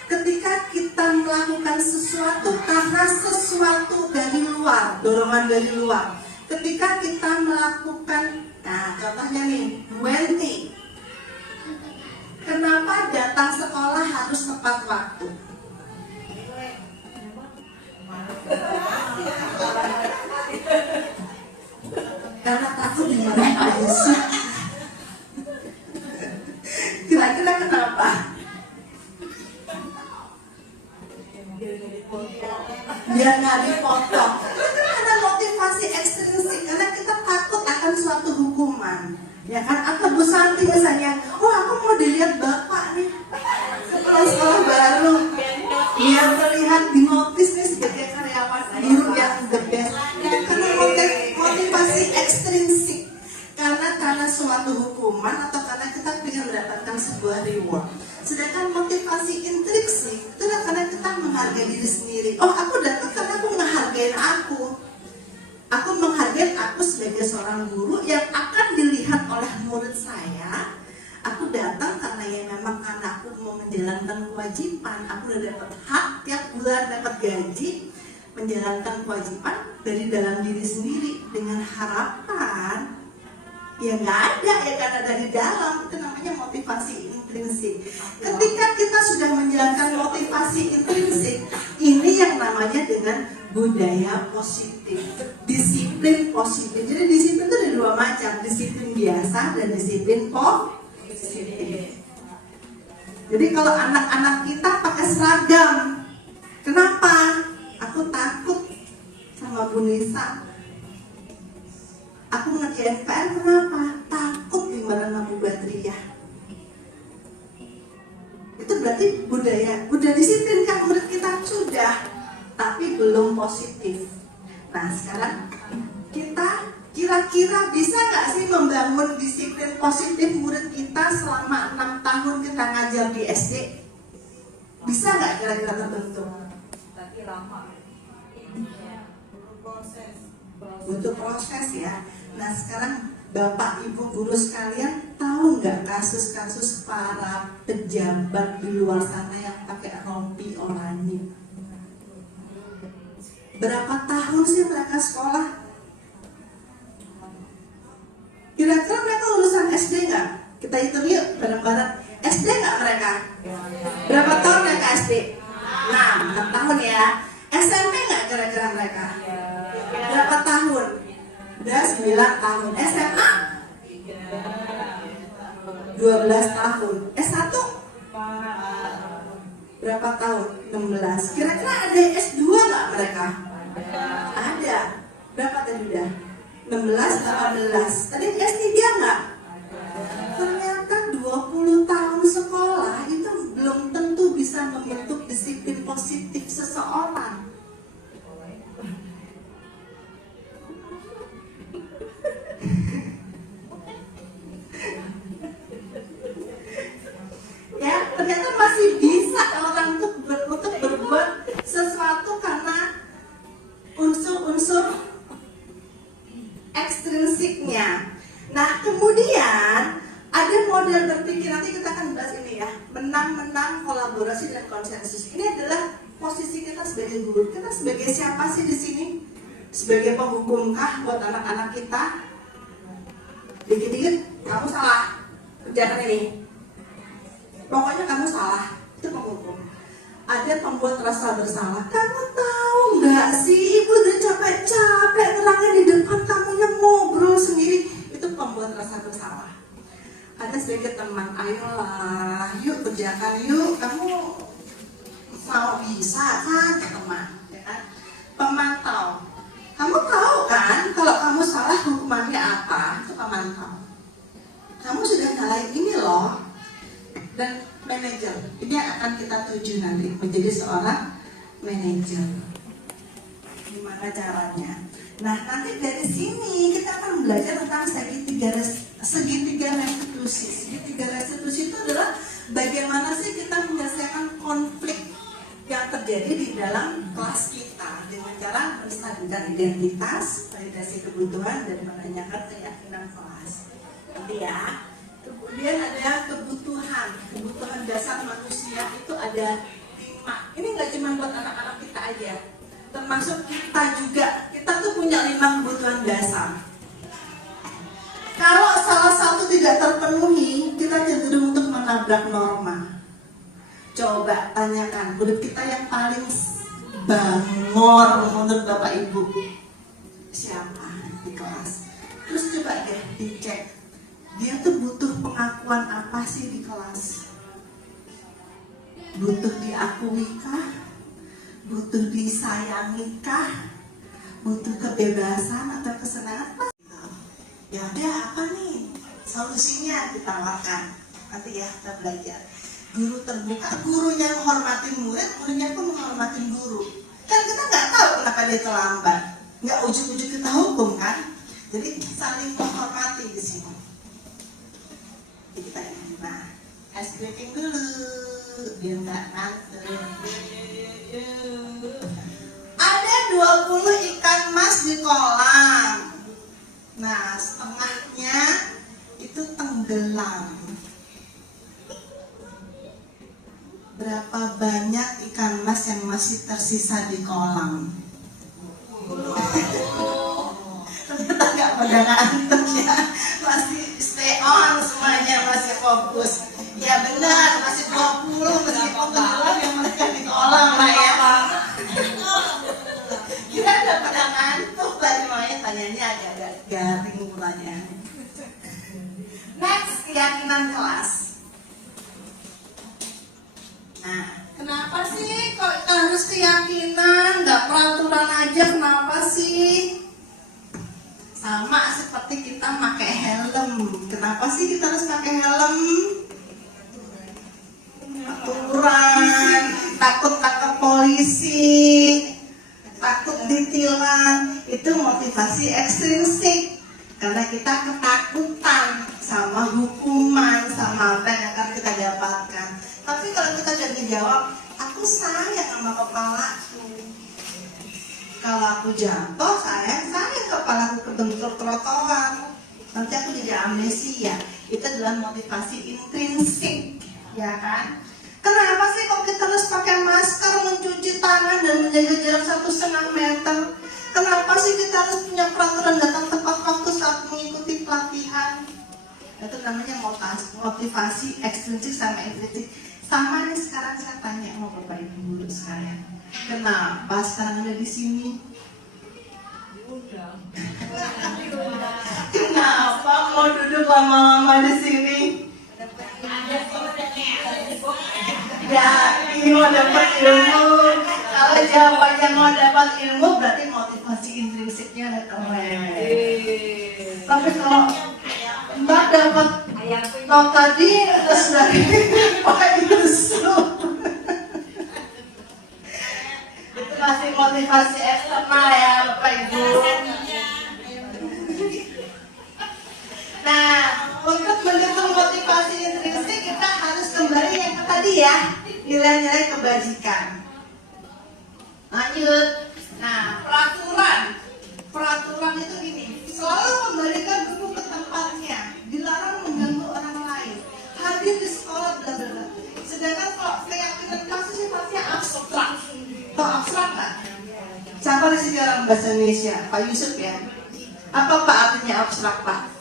Ketika kita melakukan sesuatu karena sesuatu dari luar, dorongan dari luar. Ketika kita melakukan, nah contohnya nih, Wendy, kenapa datang sekolah harus tepat waktu? Karena takut dimarahin Aisyah. Kira-kira kenapa? Biar nggak dipotong. Itu ada motivasi ekstrinsik karena kita takut akan suatu hukuman, ya kan? Atau Bu Santi misalnya, aku mau dilihat bapak nih sekolah baru, biar terlihat di notis nih sebagai karyawan guru yang the best. Itu karena motivasi ekstrinsik, karena suatu hukuman atau karena kita ingin mendapatkan sebuah reward. Sedangkan motivasi intrinsik itu karena kita menghargai diri sendiri. Aku datang karena aku menghargai aku. Aku menghargai aku sebagai seorang guru yang akan dilihat oleh murid saya. Aku datang karena ya memang anakku mau menjalankan kewajiban. Aku udah dapat hak tiap bulan dapat gaji, menjalankan kewajiban dari dalam diri sendiri dengan harapan ya nggak ada ya karena dari dalam. Itu namanya motivasi intrinsik. Ketika kita sudah menjalankan motivasi intrinsik, ini yang namanya dengan budaya positif, disiplin positif. Jadi disiplin itu ada dua macam, disiplin biasa dan disiplin positif. Jadi kalau anak-anak kita pakai seragam, kenapa? Aku takut sama Bu Nisa. Aku ngerjain PR, kenapa? Takut dimarahin sama Bu Badriah. Itu berarti udah disiplin kan murid kita sudah, tapi belum positif. Nah sekarang kita kira-kira bisa nggak sih membangun disiplin positif murid kita selama 6 tahun kita ngajar di SD? Bisa nggak kira-kira terbentuk? Tapi lama. Butuh proses ya. Nah sekarang Bapak Ibu guru sekalian tahu nggak kasus-kasus para pejabat di luar sana yang pakai rompi oranye? Berapa tahun sih mereka sekolah? Kira-kira mereka lulusan SD nggak? Kita hitung yuk bareng-bareng. SD nggak mereka? Berapa tahun mereka SD? 6 tahun ya. SMP nggak kira-kira mereka? Berapa tahun? Udah 9 tahun. SMA? 12 tahun. S1? Berapa tahun? 16. Kira-kira ada S2 nggak mereka? Ada. Berapa tadi udah? 16, 18. Tadi S3 nggak? Ternyata 20 tahun sekolah itu belum tentu bisa membentuk disiplin positif seseorang. Ya, ternyata masih bisa orang untuk berbuat sesuatu karena unsur-unsur ekstrinsiknya. Nah, kemudian ada model berpikir, nanti kita akan bahas ini ya, menang-menang, kolaborasi dan konsensus. Ini adalah posisi kita sebagai guru. Kita sebagai siapa sih di sini? Sebagai penghukumkah buat anak-anak kita? Dikit-dikit kamu salah, kerjakan ini. Pokoknya kamu salah, itu penghukum. Ada pembuat rasa bersalah. Kamu tahu nggak sih, ibu udah capek-capek nerangin di depan, kamunya ngobrol sendiri. Itu pembuat rasa bersalah. Ada sebagai teman, ayolah, yuk kerjakan yuk. Kamu mau bisa kan, ya teman, ya kan? Pemantau. Kamu tahu kan, kalau kamu salah hukumannya apa? Itu pemantau. Kamu sudah nyalain ini loh. Dan manajer, ini akan kita tuju nanti menjadi seorang manajer. Gimana caranya? Nah, nanti dari sini kita akan belajar tentang segitiga restitusi. Segitiga restitusi itu adalah bagaimana sih kita menyelesaikan konflik yang terjadi di dalam kelas kita dengan cara menstabilkan identitas, validasi kebutuhan, dan menanyakan keyakinan kelas. Nanti ya. Kemudian ada kebutuhan dasar manusia itu ada 5. Ini nggak cuma buat anak-anak kita aja, termasuk kita juga. Kita tuh punya 5 kebutuhan dasar. Kalau salah satu tidak terpenuhi, kita cenderung untuk menabrak norma. Coba tanyakan murid kita yang paling bangor menurut Bapak Ibu siapa di kelas. Terus coba deh dicek, dia tuh butuh pengakuan apa sih di kelas? Butuh diakui kah? Butuh disayangi kah? Butuh kebebasan atau kesenangan? Ya udah, apa nih solusinya ditawarkan. Nanti ya kita belajar. Guru terbuka, gurunya menghormati murid, muridnya pun menghormati guru. Kan kita nggak tahu kenapa dia terlambat. Nggak ujuk-ujuk kita hukum kan? Jadi saling menghormati di sini. Kita ini, nah, ice breaking dulu biar nggak ngantuk. Ada 20 ikan mas di kolam. Nah, setengahnya itu tenggelam. Berapa banyak ikan mas yang masih tersisa di kolam? Ternyata nggak pada ngantuk ya, masih stay on semuanya, masih fokus. Ya benar, masih 20 meskipun tenggelam yang mereka di kolam lah ya. Kira udah pada ngantuk tadi, makanya tanyanya agak garing mulanya. Next, keyakinan kelas. keyakinan, nggak peraturan aja, kenapa sih? Sama seperti kita pakai helm. Kenapa sih kita harus pakai helm? Aturan, takut tangkap polisi, takut ditilang. Itu motivasi ekstrinsik. Karena kita ketakutan sama hukuman, sama apa yang akan kita dapatkan. Tapi kalau kita jadi jawab, aku sayang sama kepalaku. Kalau aku jatuh, sayang kepalaku kebentur trotoar. Nanti aku jadi amnesia. Itu adalah motivasi intrinsik, ya kan? Kenapa sih kok kita harus pakai masker, mencuci tangan dan menjaga jarak 1,5 meter? Kenapa sih kita harus punya peraturan datang tepat waktu saat mengikuti pelatihan? Itu namanya motivasi ekstrinsik sama intrinsik. Sama nih sekarang saya tanya sama Bapak Ibu guru sekalian. Kenapa sekarang ada di sini? Kenapa mau duduk lama-lama di sini? Ya, ini mau dapat ilmu. Kalau jawabannya mau dapat ilmu, berarti motivasi intrinsiknya ada keren. Tapi kalau Mbak dapat tadi terus dari Pak Yusuf, itu masih motivasi eksternal ya Bapak Ibu. Nah, untuk mendukung motivasi intrinsik kita harus kembali yang ke tadi ya, nilai-nilai kebajikan. Lanjut. Nah, peraturan itu gini, selalu kembalikan buku ke tempatnya, dilarang mengganggu orang lain, hadir di sekolah, bla bla bla. Sedangkan kalau keyakinan kasus sifatnya abstrak. Kok abstrak nggak? Siapa di sini orang bahasa Indonesia? Pak Yusuf ya. Apa Pak artinya abstrak Pak?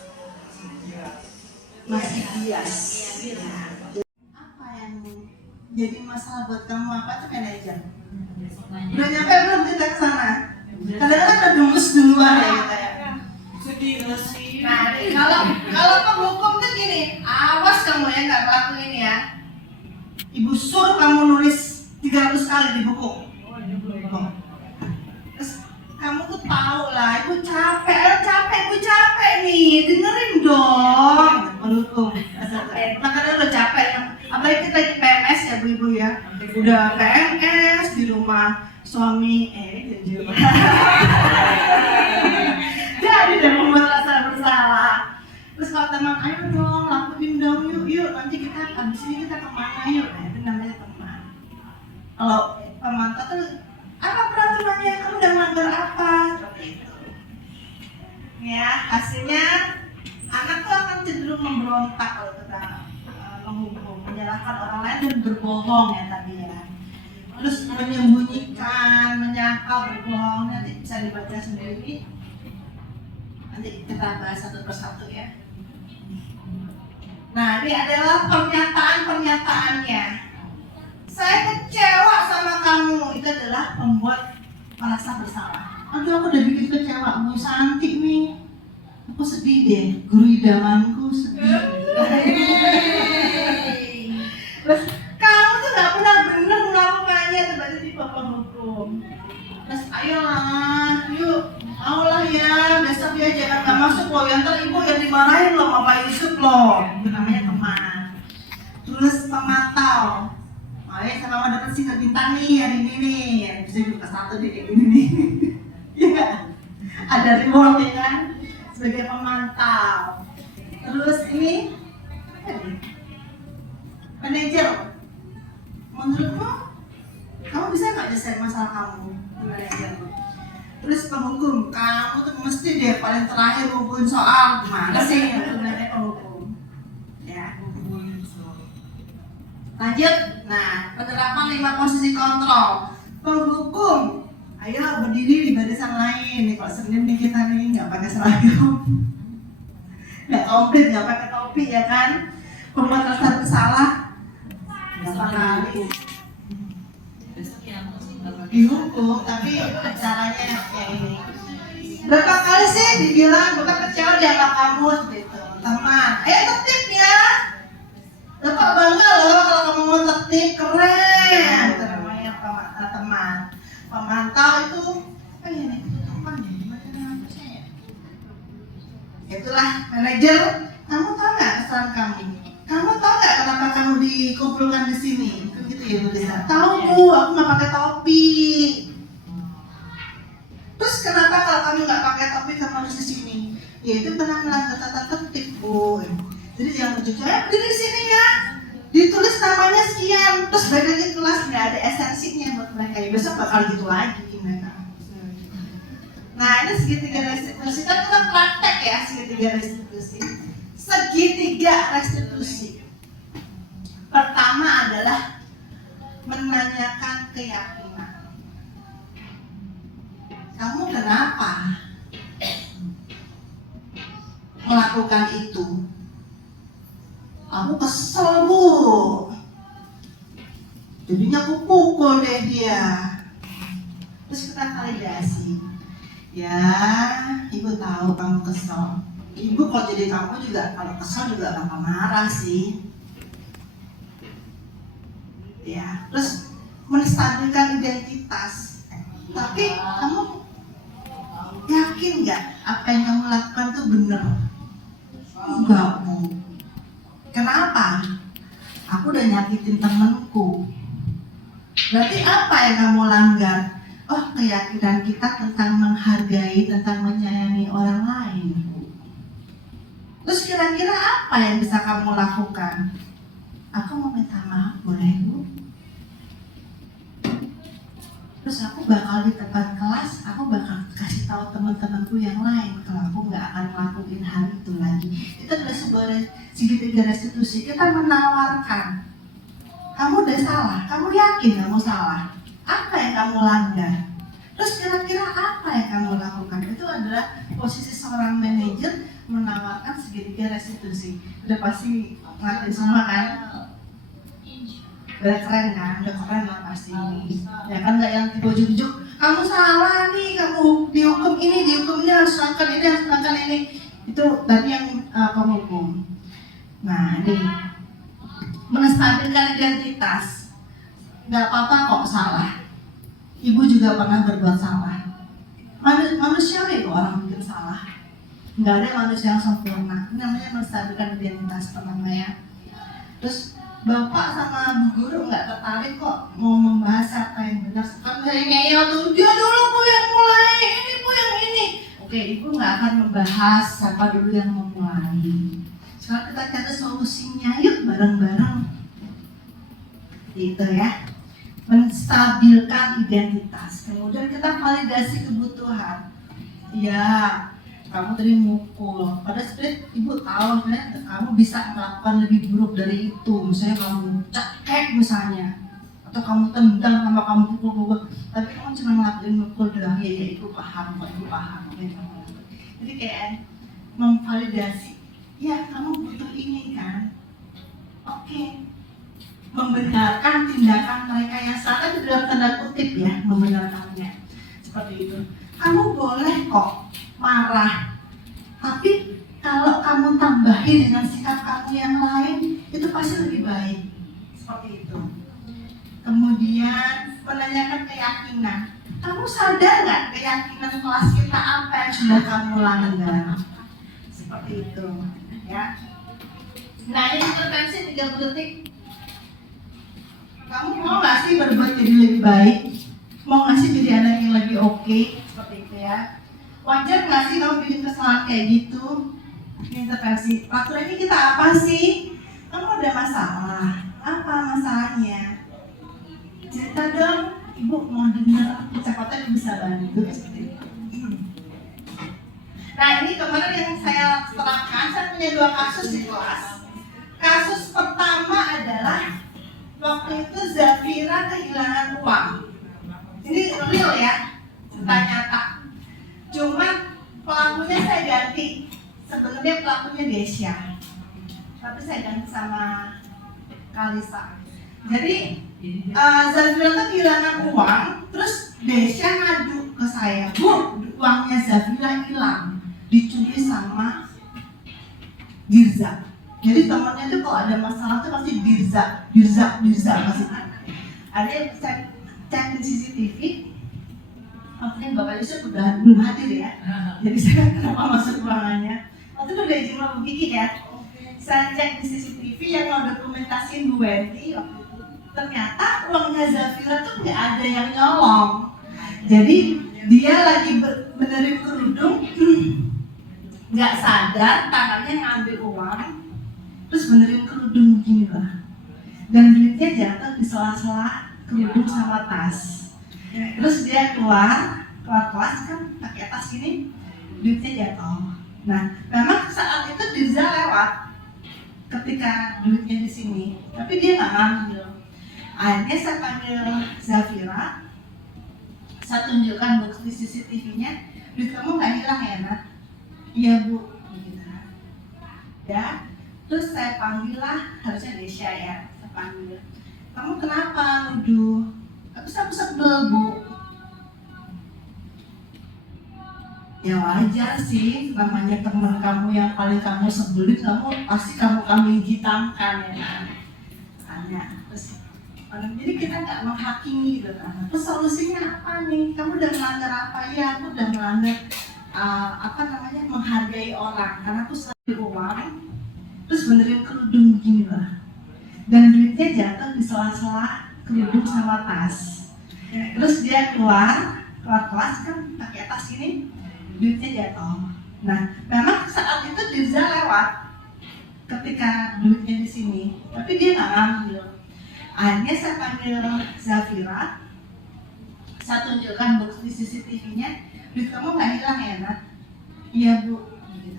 Masih bias. Apa yang jadi masalah buat kamu? Apa tuh manajer? Udah nyampe belum kita ke sana? Kadang-kadang ada gemes duluan ya kita ya. Sedih gak sih? Nah, kalau penghukum tuh gini, awas kamu ya nggak ngelakuin ya. Ibu suruh kamu nulis 300 kali di buku. Terus kamu tuh tahu lah, ibu capek nih, dengerin dong. Penghukum. Makanya udah capek. Apalagi kita lagi PMS ya bu-ibu ya. Udah PMS di rumah suami jadi udah membuat rasa bersalah. Terus kalau teman, ayo dong lakuin dong, yuk nanti kita abis ini kita kemana yuk. Nah itu namanya teman. Kalau pemantau tuh apa peraturannya, kamu udah melanggar apa, seperti itu ya. Hasilnya anak tuh akan cenderung memberontak kalau kita menghukum, menyalahkan orang lain dan berbohong ya tadi ya. Terus menyembunyikan, menyangkal, berbohong, nanti bisa dibaca sendiri. Nanti kita bahas satu persatu ya. Nah ini adalah pernyataan-pernyataannya. Saya kecewa sama kamu, itu adalah membuat merasa bersalah. Aduh aku udah bikin kecewa Bu Santi nih. Aku sedih deh, guru idamanku sedih. Terus kamu tuh gak pernah bener melakukannya, tiba-tiba penghukum. Terus ayolah, yuk, maulah ya, besok ya jangan gak masuk loh, yang ntar ibu yang dimarahin loh sama Pak Yusuf loh. Itu namanya teman. Terus pemantau. Ayo sama mama dapat sinar bintang nih hari ini nih, bisa buka satu deh kayak gini nih. Iya, ada reward ya kan, sebagai pemantau. Terus ini manajer, menurutmu kamu bisa nggak nyelesain masalah kamu, manajer? Terus penghukum, kamu tuh mesti deh paling terakhir ngumpulin soal, gimana sih sebenarnya penghukum? Ya. Lanjut, nah penerapan 5 posisi kontrol. Penghukum, ayo berdiri di barisan lain. Nih kalau Senin nih kita nih nggak pakai seragam, nggak komplit, nggak pakai topi ya kan? Pembuat rasa bersalah, berapa kali dihukum, tapi caranya kayak ini. Berapa kali sih dibilang bukan kecewa dia sama kamu gitu, teman. Ayo tertib ya. Bapak bangga loh kalau kamu mau tertib, keren. Itu namanya teman. pemantau itu apa ya nih ketutupan ya gimana saya? Itulah manajer. Kamu tahu nggak kesalahan kamu? Kamu tahu nggak kenapa kamu dikumpulkan di sini? Kan gitu ya Bu Desa. Tahu Bu, aku nggak pakai topi. Terus kenapa kalau kamu nggak pakai topi kamu harus di sini? Ya itu pernah melanggar tata tertib Bu. Jadi jangan lucu, saya berdiri di sini ya. Ditulis namanya sekian, terus balik lagi kelas nggak ada esensinya buat mereka. Ya besok bakal gitu lagi mereka. Nah ini segitiga restitusi, kan kita praktek ya segitiga restitusi. Segitiga restitusi. Pertama adalah menanyakan keyakinan. Kamu kenapa melakukan itu? Aku kesel Bu, jadinya aku pukul deh dia. Terus kita validasi. Ya, Ibu tahu kamu kesel. Ibu kalau jadi kamu juga kalau kesel juga bakal marah sih. Ya, terus menstabilkan identitas. Tapi kamu yakin nggak apa yang kamu lakukan itu benar? Enggak Bu. Kenapa? Aku udah nyakitin temenku. Berarti apa yang kamu langgar? Oh, keyakinan kita tentang menghargai, tentang menyayangi orang lain. Terus kira-kira apa yang bisa kamu lakukan? Aku mau minta maaf, boleh Bu? Terus aku bakal di tempat kelas, aku bakal kasih tahu teman-temanku yang lain kalau aku nggak akan melakukan hal itu lagi. Itu adalah sebuah segitiga restitusi. Kita menawarkan, kamu udah salah, kamu yakin kamu salah, apa yang kamu langgar? Terus kira-kira apa yang kamu lakukan? Itu adalah posisi seorang manajer menawarkan segitiga restitusi. Udah pasti ngerti semua kan? Udah keren kan? Udah keren lah pasti. Ya kan nggak yang dibujuk-bujuk, kamu salah nih, kamu dihukum ini harus lakukan ini, harus lakukan ini. Itu tadi yang penghukum. Nah ini menstabilkan identitas. Nggak apa-apa kok salah. Ibu juga pernah berbuat salah. Manusiawi kok orang bikin salah. Nggak ada manusia yang sempurna. Ini namanya menstabilkan identitas pertama ya. Terus Bapak sama Bu Guru nggak tertarik kok mau membahas apa yang benar. Kan saya ngeyel tuh, dia dulu Bu yang mulai, ini Bu yang ini. Oke, Ibu nggak akan membahas siapa dulu yang memulai. Sekarang kita cari solusinya, yuk bareng-bareng. Gitu ya. Menstabilkan identitas. Kemudian kita validasi kebutuhan. Ya, kamu tadi mukul. Pada saat Ibu tahu kan, kamu bisa melakukan lebih buruk dari itu. Misalnya kamu cekek misalnya, atau kamu tendang sama kamu pukul-pukul. Tapi kamu cuma ngelakuin mukul doang. Ya, Ibu paham, Ibu paham. Jadi kayak memvalidasi. Ya, kamu butuh ini kan. Oke. Membenarkan tindakan mereka yang salah itu dalam tanda kutip ya, membenarkannya. Seperti itu. Kamu boleh kok marah, tapi kalau kamu tambahin dengan sikap kamu yang lain, itu pasti lebih baik. Seperti itu. Kemudian menanyakan keyakinan. Kamu sadar nggak keyakinan kelas kita apa yang sudah kamu langgar? Seperti itu, ya. Nah ini intervensi 30 detik. Kamu mau nggak sih berbuat jadi lebih baik? Mau nggak sih jadi anak yang lebih oke? Seperti itu ya. Wajar nggak sih kamu bikin kesalahan kayak gitu? Intervensi. Waktu ini kita apa sih? Kamu ada masalah. Apa masalahnya? Cerita dong. Ibu mau dengar. Cepatnya bisa bantu. Seperti itu. Nah ini kemarin yang saya terapkan, saya punya 2 kasus di kelas. Kasus pertama adalah waktu itu Zafira kehilangan uang. Ini real ya, cerita nyata. Cuma pelakunya saya ganti. Sebenarnya pelakunya Desya, tapi saya ganti sama Kalisa. Jadi Zafira tuh kehilangan uang, terus Desya ngadu ke saya, Bu, uangnya Zafira hilang, dicuri sama Dirza. Jadi temannya tuh kalau ada masalah tuh pasti Dirza pasti. Ada yang cek di CCTV, maksudnya Bapak Yusuf udah belum hadir ya. Jadi saya kenapa masuk ruangannya. Waktu itu udah izin sama Bu Kiki ya. Saya cek di CCTV yang mau dokumentasiin Bu Wendy waktu itu. Ternyata uangnya Zafira tuh nggak ada yang nyolong. Jadi dia lagi benerin kerudung, nggak sadar tangannya ngambil uang, terus benerin kerudung begini lah. Dan duitnya jatuh di sela-sela kerudung sama tas. Terus dia keluar kelas kan pakai tas ini, duitnya jatuh. Nah, memang saat itu Dirza lewat ketika duitnya di sini, tapi dia nggak ngambil. Akhirnya saya panggil Zafira, saya tunjukkan bukti CCTV-nya, duit kamu nggak hilang ya nak? Iya Bu. Gitu. Ya, terus saya panggil lah, harusnya Desya ya, saya panggil. Kamu kenapa nuduh? Aku sebel Bu. Ya wajar sih, namanya teman kamu yang paling kamu sebelin, kamu pasti kamu hitamkan ya kan? Tanya, terus jadi kita nggak menghakimi gitu kan? Terus solusinya apa nih? Kamu udah melanggar apa? Ya aku udah melanggar menghargai orang, karena aku selalu uang, terus benerin kerudung begini lah, dan duitnya jatuh di sela-sela kerudung sama tas. Terus dia keluar kelas kan pakai tas ini, duitnya jatuh. Nah, memang saat itu Dirza lewat ketika duitnya di sini, tapi dia nggak ngambil. Akhirnya saya panggil Zafira, saya tunjukkan bukti CCTV-nya, duit kamu nggak hilang ya nak? Iya Bu. Gitu.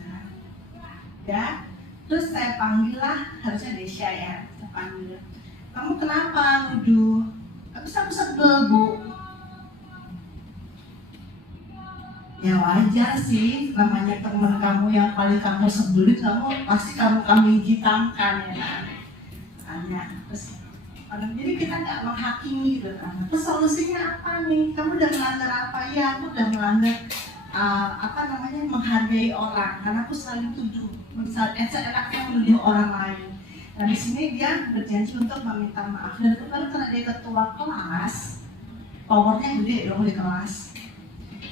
Ya, terus saya panggil lah, harusnya Desya ya, saya panggil. Kamu kenapa nuduh? Aku sebel Bu. Ya wajar sih, namanya teman kamu yang paling kamu sebelin, kamu pasti kamu hitamkan ya kan? Tanya, terus jadi kita nggak menghakimi gitu kan? Terus solusinya apa nih? Kamu udah melanggar apa? Ya aku udah melanggar menghargai orang, karena aku selalu tuduh, seenaknya menuduh orang lain. Nah di sini dia berjanji untuk meminta maaf, dan kemudian karena dia ketua kelas, powernya gede dong di kelas.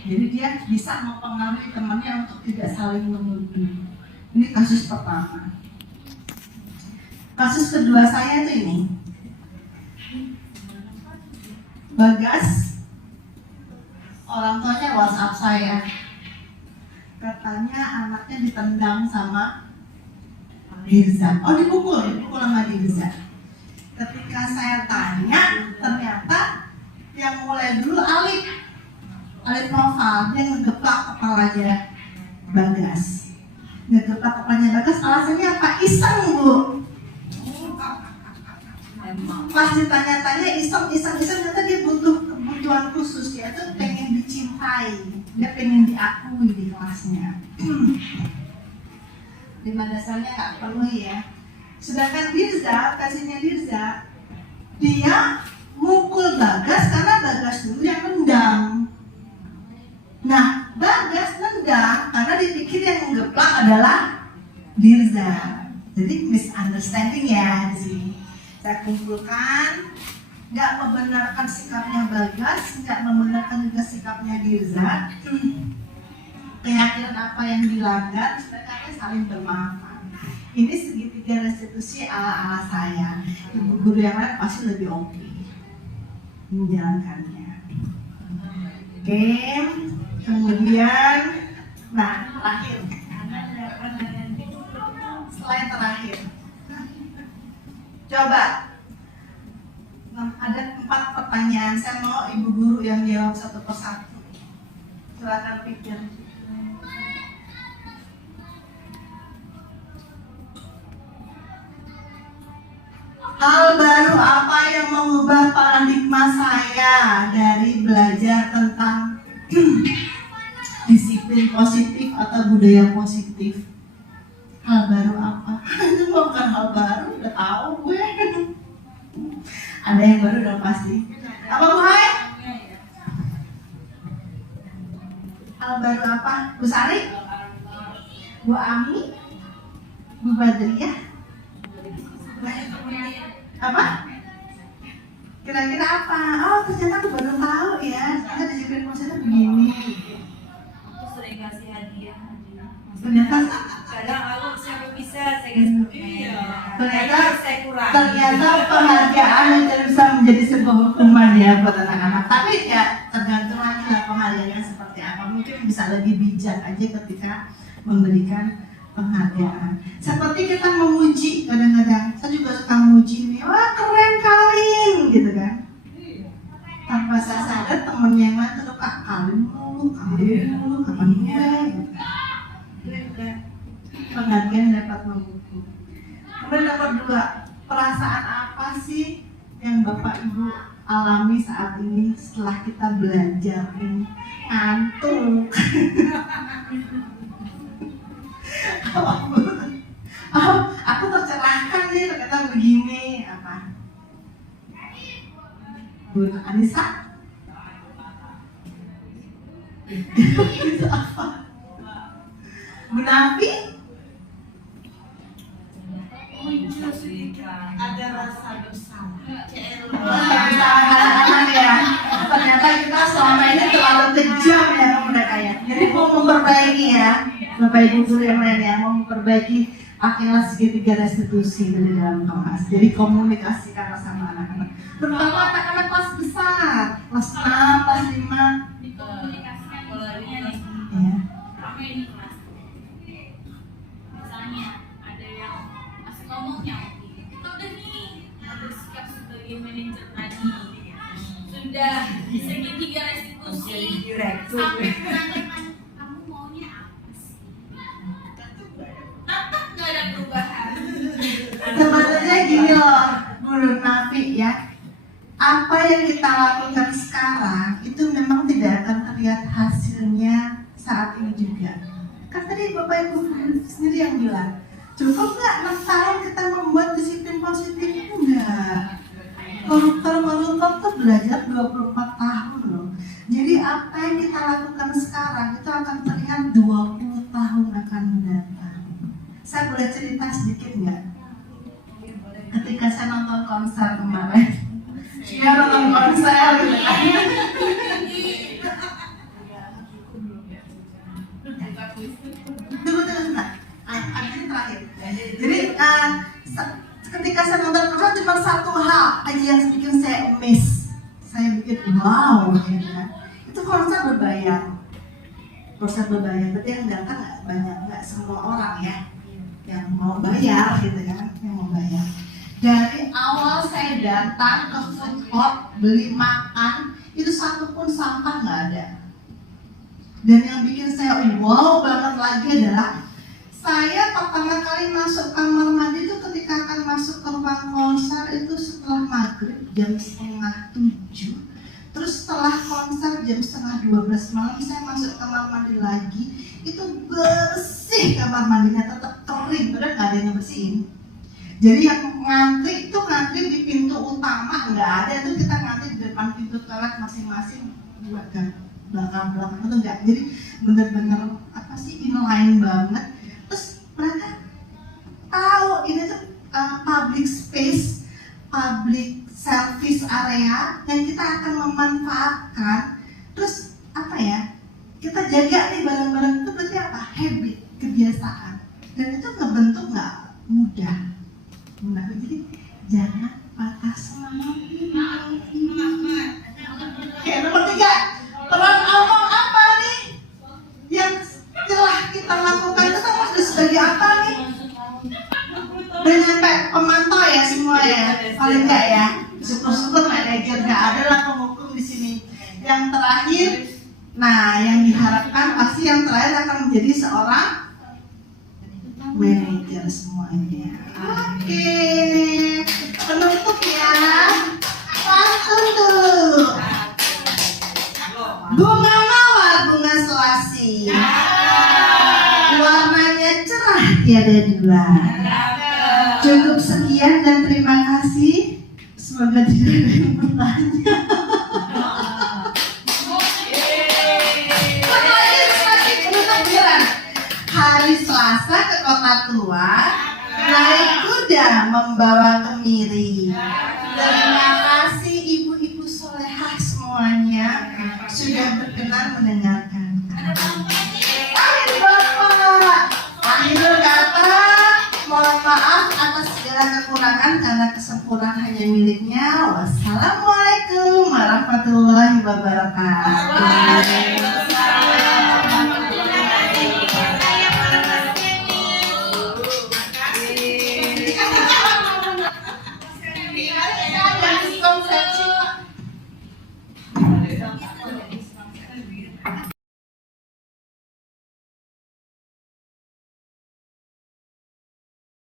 Jadi dia bisa mempengaruhi temannya untuk tidak saling menuduh. Ini kasus pertama. Kasus kedua saya tuh ini, Bagas, orang tuanya WhatsApp saya, katanya anaknya ditendang sama Dirza. Oh dipukul sama Dirza. Ketika saya tanya, ternyata yang mulai dulu Alif Noval, dia ngegeplak kepalanya Bagas. Ngegeplak kepalanya Bagas, alasannya apa? Iseng Bu. Pas ditanya-tanya iseng, ternyata dia butuh kebutuhan khusus, yaitu pengen dicintai, dia pengen diakui di kelasnya. Lima dasarnya nggak perlu ya. Sedangkan Dirza, kasihnya Dirza, dia mukul Bagas karena Bagas dulu yang nendang. Nah, Bagas nendang karena dipikir yang ngegeplak adalah Dirza. Jadi misunderstanding ya di sini. Saya kumpulkan, nggak membenarkan sikapnya Bagas, nggak membenarkan juga sikapnya Dirza. Keyakinan apa yang dilanggar, mereka saling bermaafan. Ini segitiga restitusi ala saya. Ibu guru yang lain pasti lebih oke menjalankannya. Oke, kemudian, nah terakhir, slide terakhir. Coba, ada 4 pertanyaan. Saya mau ibu guru yang jawab satu persatu. Silakan pikir. Hal baru apa yang mengubah paradigma saya dari belajar tentang disiplin positif atau budaya positif? Hal baru apa? Itu bukan hal baru, udah tahu gue. Ada yang baru dong pasti. Apa Bu Hai? Hal baru apa? Bu Sari? Bu Ami? Bu Badriah? Apa? Kira-kira apa? Oh ternyata aku baru tahu ya, ternyata disiplin positif begini. Aku sering kasih hadiah. Ternyata Kadang aku siapa bisa saya kasih permen. Ternyata saya kurang. ternyata penghargaan itu bisa menjadi sebuah hukuman ya buat anak-anak. Tapi ya tergantung lagi lah penghargaannya seperti apa. Mungkin bisa lebih bijak aja ketika memberikan penghargaan. Seperti kita memuji kadang-kadang. Saya juga suka memuji nih. Wah keren Kalin gitu kan. Tanpa saya sadar temennya yang lain tuh Kak Kalin lu, kapan gue gitu. Penghargaan dapat memukul. Kemudian nomor 2, perasaan apa sih yang Bapak Ibu alami saat ini setelah kita belajar ini? Ngantuk. Oh, aku tercerahkan nih ternyata begini apa? Bu Anissa? Itu apa? Bu Nafi? Muncul sedikit ada rasa bersalah. Anak-anak ya, ternyata kita selama ini terlalu kejam ya ke mereka ya. Jadi mau memperbaiki ya, Bapak Ibu guru yang lain ya, mau memperbaiki pakailah segitiga restitusi dari dalam kelas. Jadi komunikasikan sama anak-anak, terutama anak-anak kelas besar, kelas 6, kelas 5. Komunikasikan polanya nih. Ya. Ramai nih kelas. Misalnya ada yang masih ngomongnya, kita udah nih bersikap sebagai manajer tadi. Sudah segitiga restitusi sampai menanyakan kamu maunya apa sih? Tetap nggak ada perubahan. Sebenarnya gini loh, Bu Nafi ya. Apa yang kita lakukan sekarang itu memang tidak akan terlihat hasilnya saat ini juga. Kan tadi Bapak Ibu sendiri yang bilang, cukup nggak 6 tahun kita membuat disiplin positif? Enggak. Koruptor tuh belajar 24 tahun loh. Jadi apa yang kita lakukan sekarang itu akan terlihat 20 tahun akan mendatang. Saya boleh cerita sedikit nggak? Ketika saya nonton konser kemarin, dia nonton konser gitu kan. Tunggu sebentar. Ini terakhir. Jadi ketika saya nonton konser cuma satu hal aja yang bikin saya miss. Saya bikin wow gitu kan. Itu konser berbayar. Konser berbayar, berarti yang datang nggak banyak, nggak semua orang ya yang mau bayar gitu kan, yang mau bayar. Dari awal saya datang ke food court beli makan, itu satu pun sampah nggak ada. Dan yang bikin saya wow banget lagi adalah saya pertama kali masuk kamar mandi itu ketika akan masuk ke ruang konser itu setelah maghrib jam 6:30. Terus setelah konser jam 11:30 malam saya masuk kamar mandi lagi, itu bersih kamar mandinya, tetap kering, padahal nggak ada yang bersihin. Jadi yang ngantri itu ngantri di pintu utama nggak ada, itu kita ngantri di depan pintu toilet masing-masing buat belakang-belakang itu enggak. Jadi bener-bener apa sih inline banget. Terus mereka tahu ini tuh public space, public service area yang kita akan memanfaatkan. Terus apa ya? Kita jaga nih barang-barang itu berarti apa? Habit, kebiasaan. Dan itu ngebentuk nggak mudah. Jadi jangan patah semangat. Oke, nomor 3, peran omong apa nih yang telah kita lakukan itu harus sebagai apa nih? Dan sampai pemantau ya semua ya, paling enggak ya. Syukur-syukur manajer nggak ada lah penghukum di sini. Yang terakhir, nah yang diharapkan pasti yang terakhir akan menjadi seorang manajer semuanya. Oke, penutup ya. Langsung tuh. Bunga mawar, bunga selasi. Warnanya cerah tiada dua. Cukup sekian dan terima kasih. Semoga tidak ada yang bertanya. Hari Selasa ke Kota Tua, naik kuda membawa kemiri. Terima kasih Ibu. berkenan mendengarkan. Ada bapak nih. Bapak, akhir kata, mohon maaf atas segala kekurangan karena kesempurnaan hanya miliknya. Wassalamualaikum warahmatullahi wabarakatuh. Waalaikumsalam.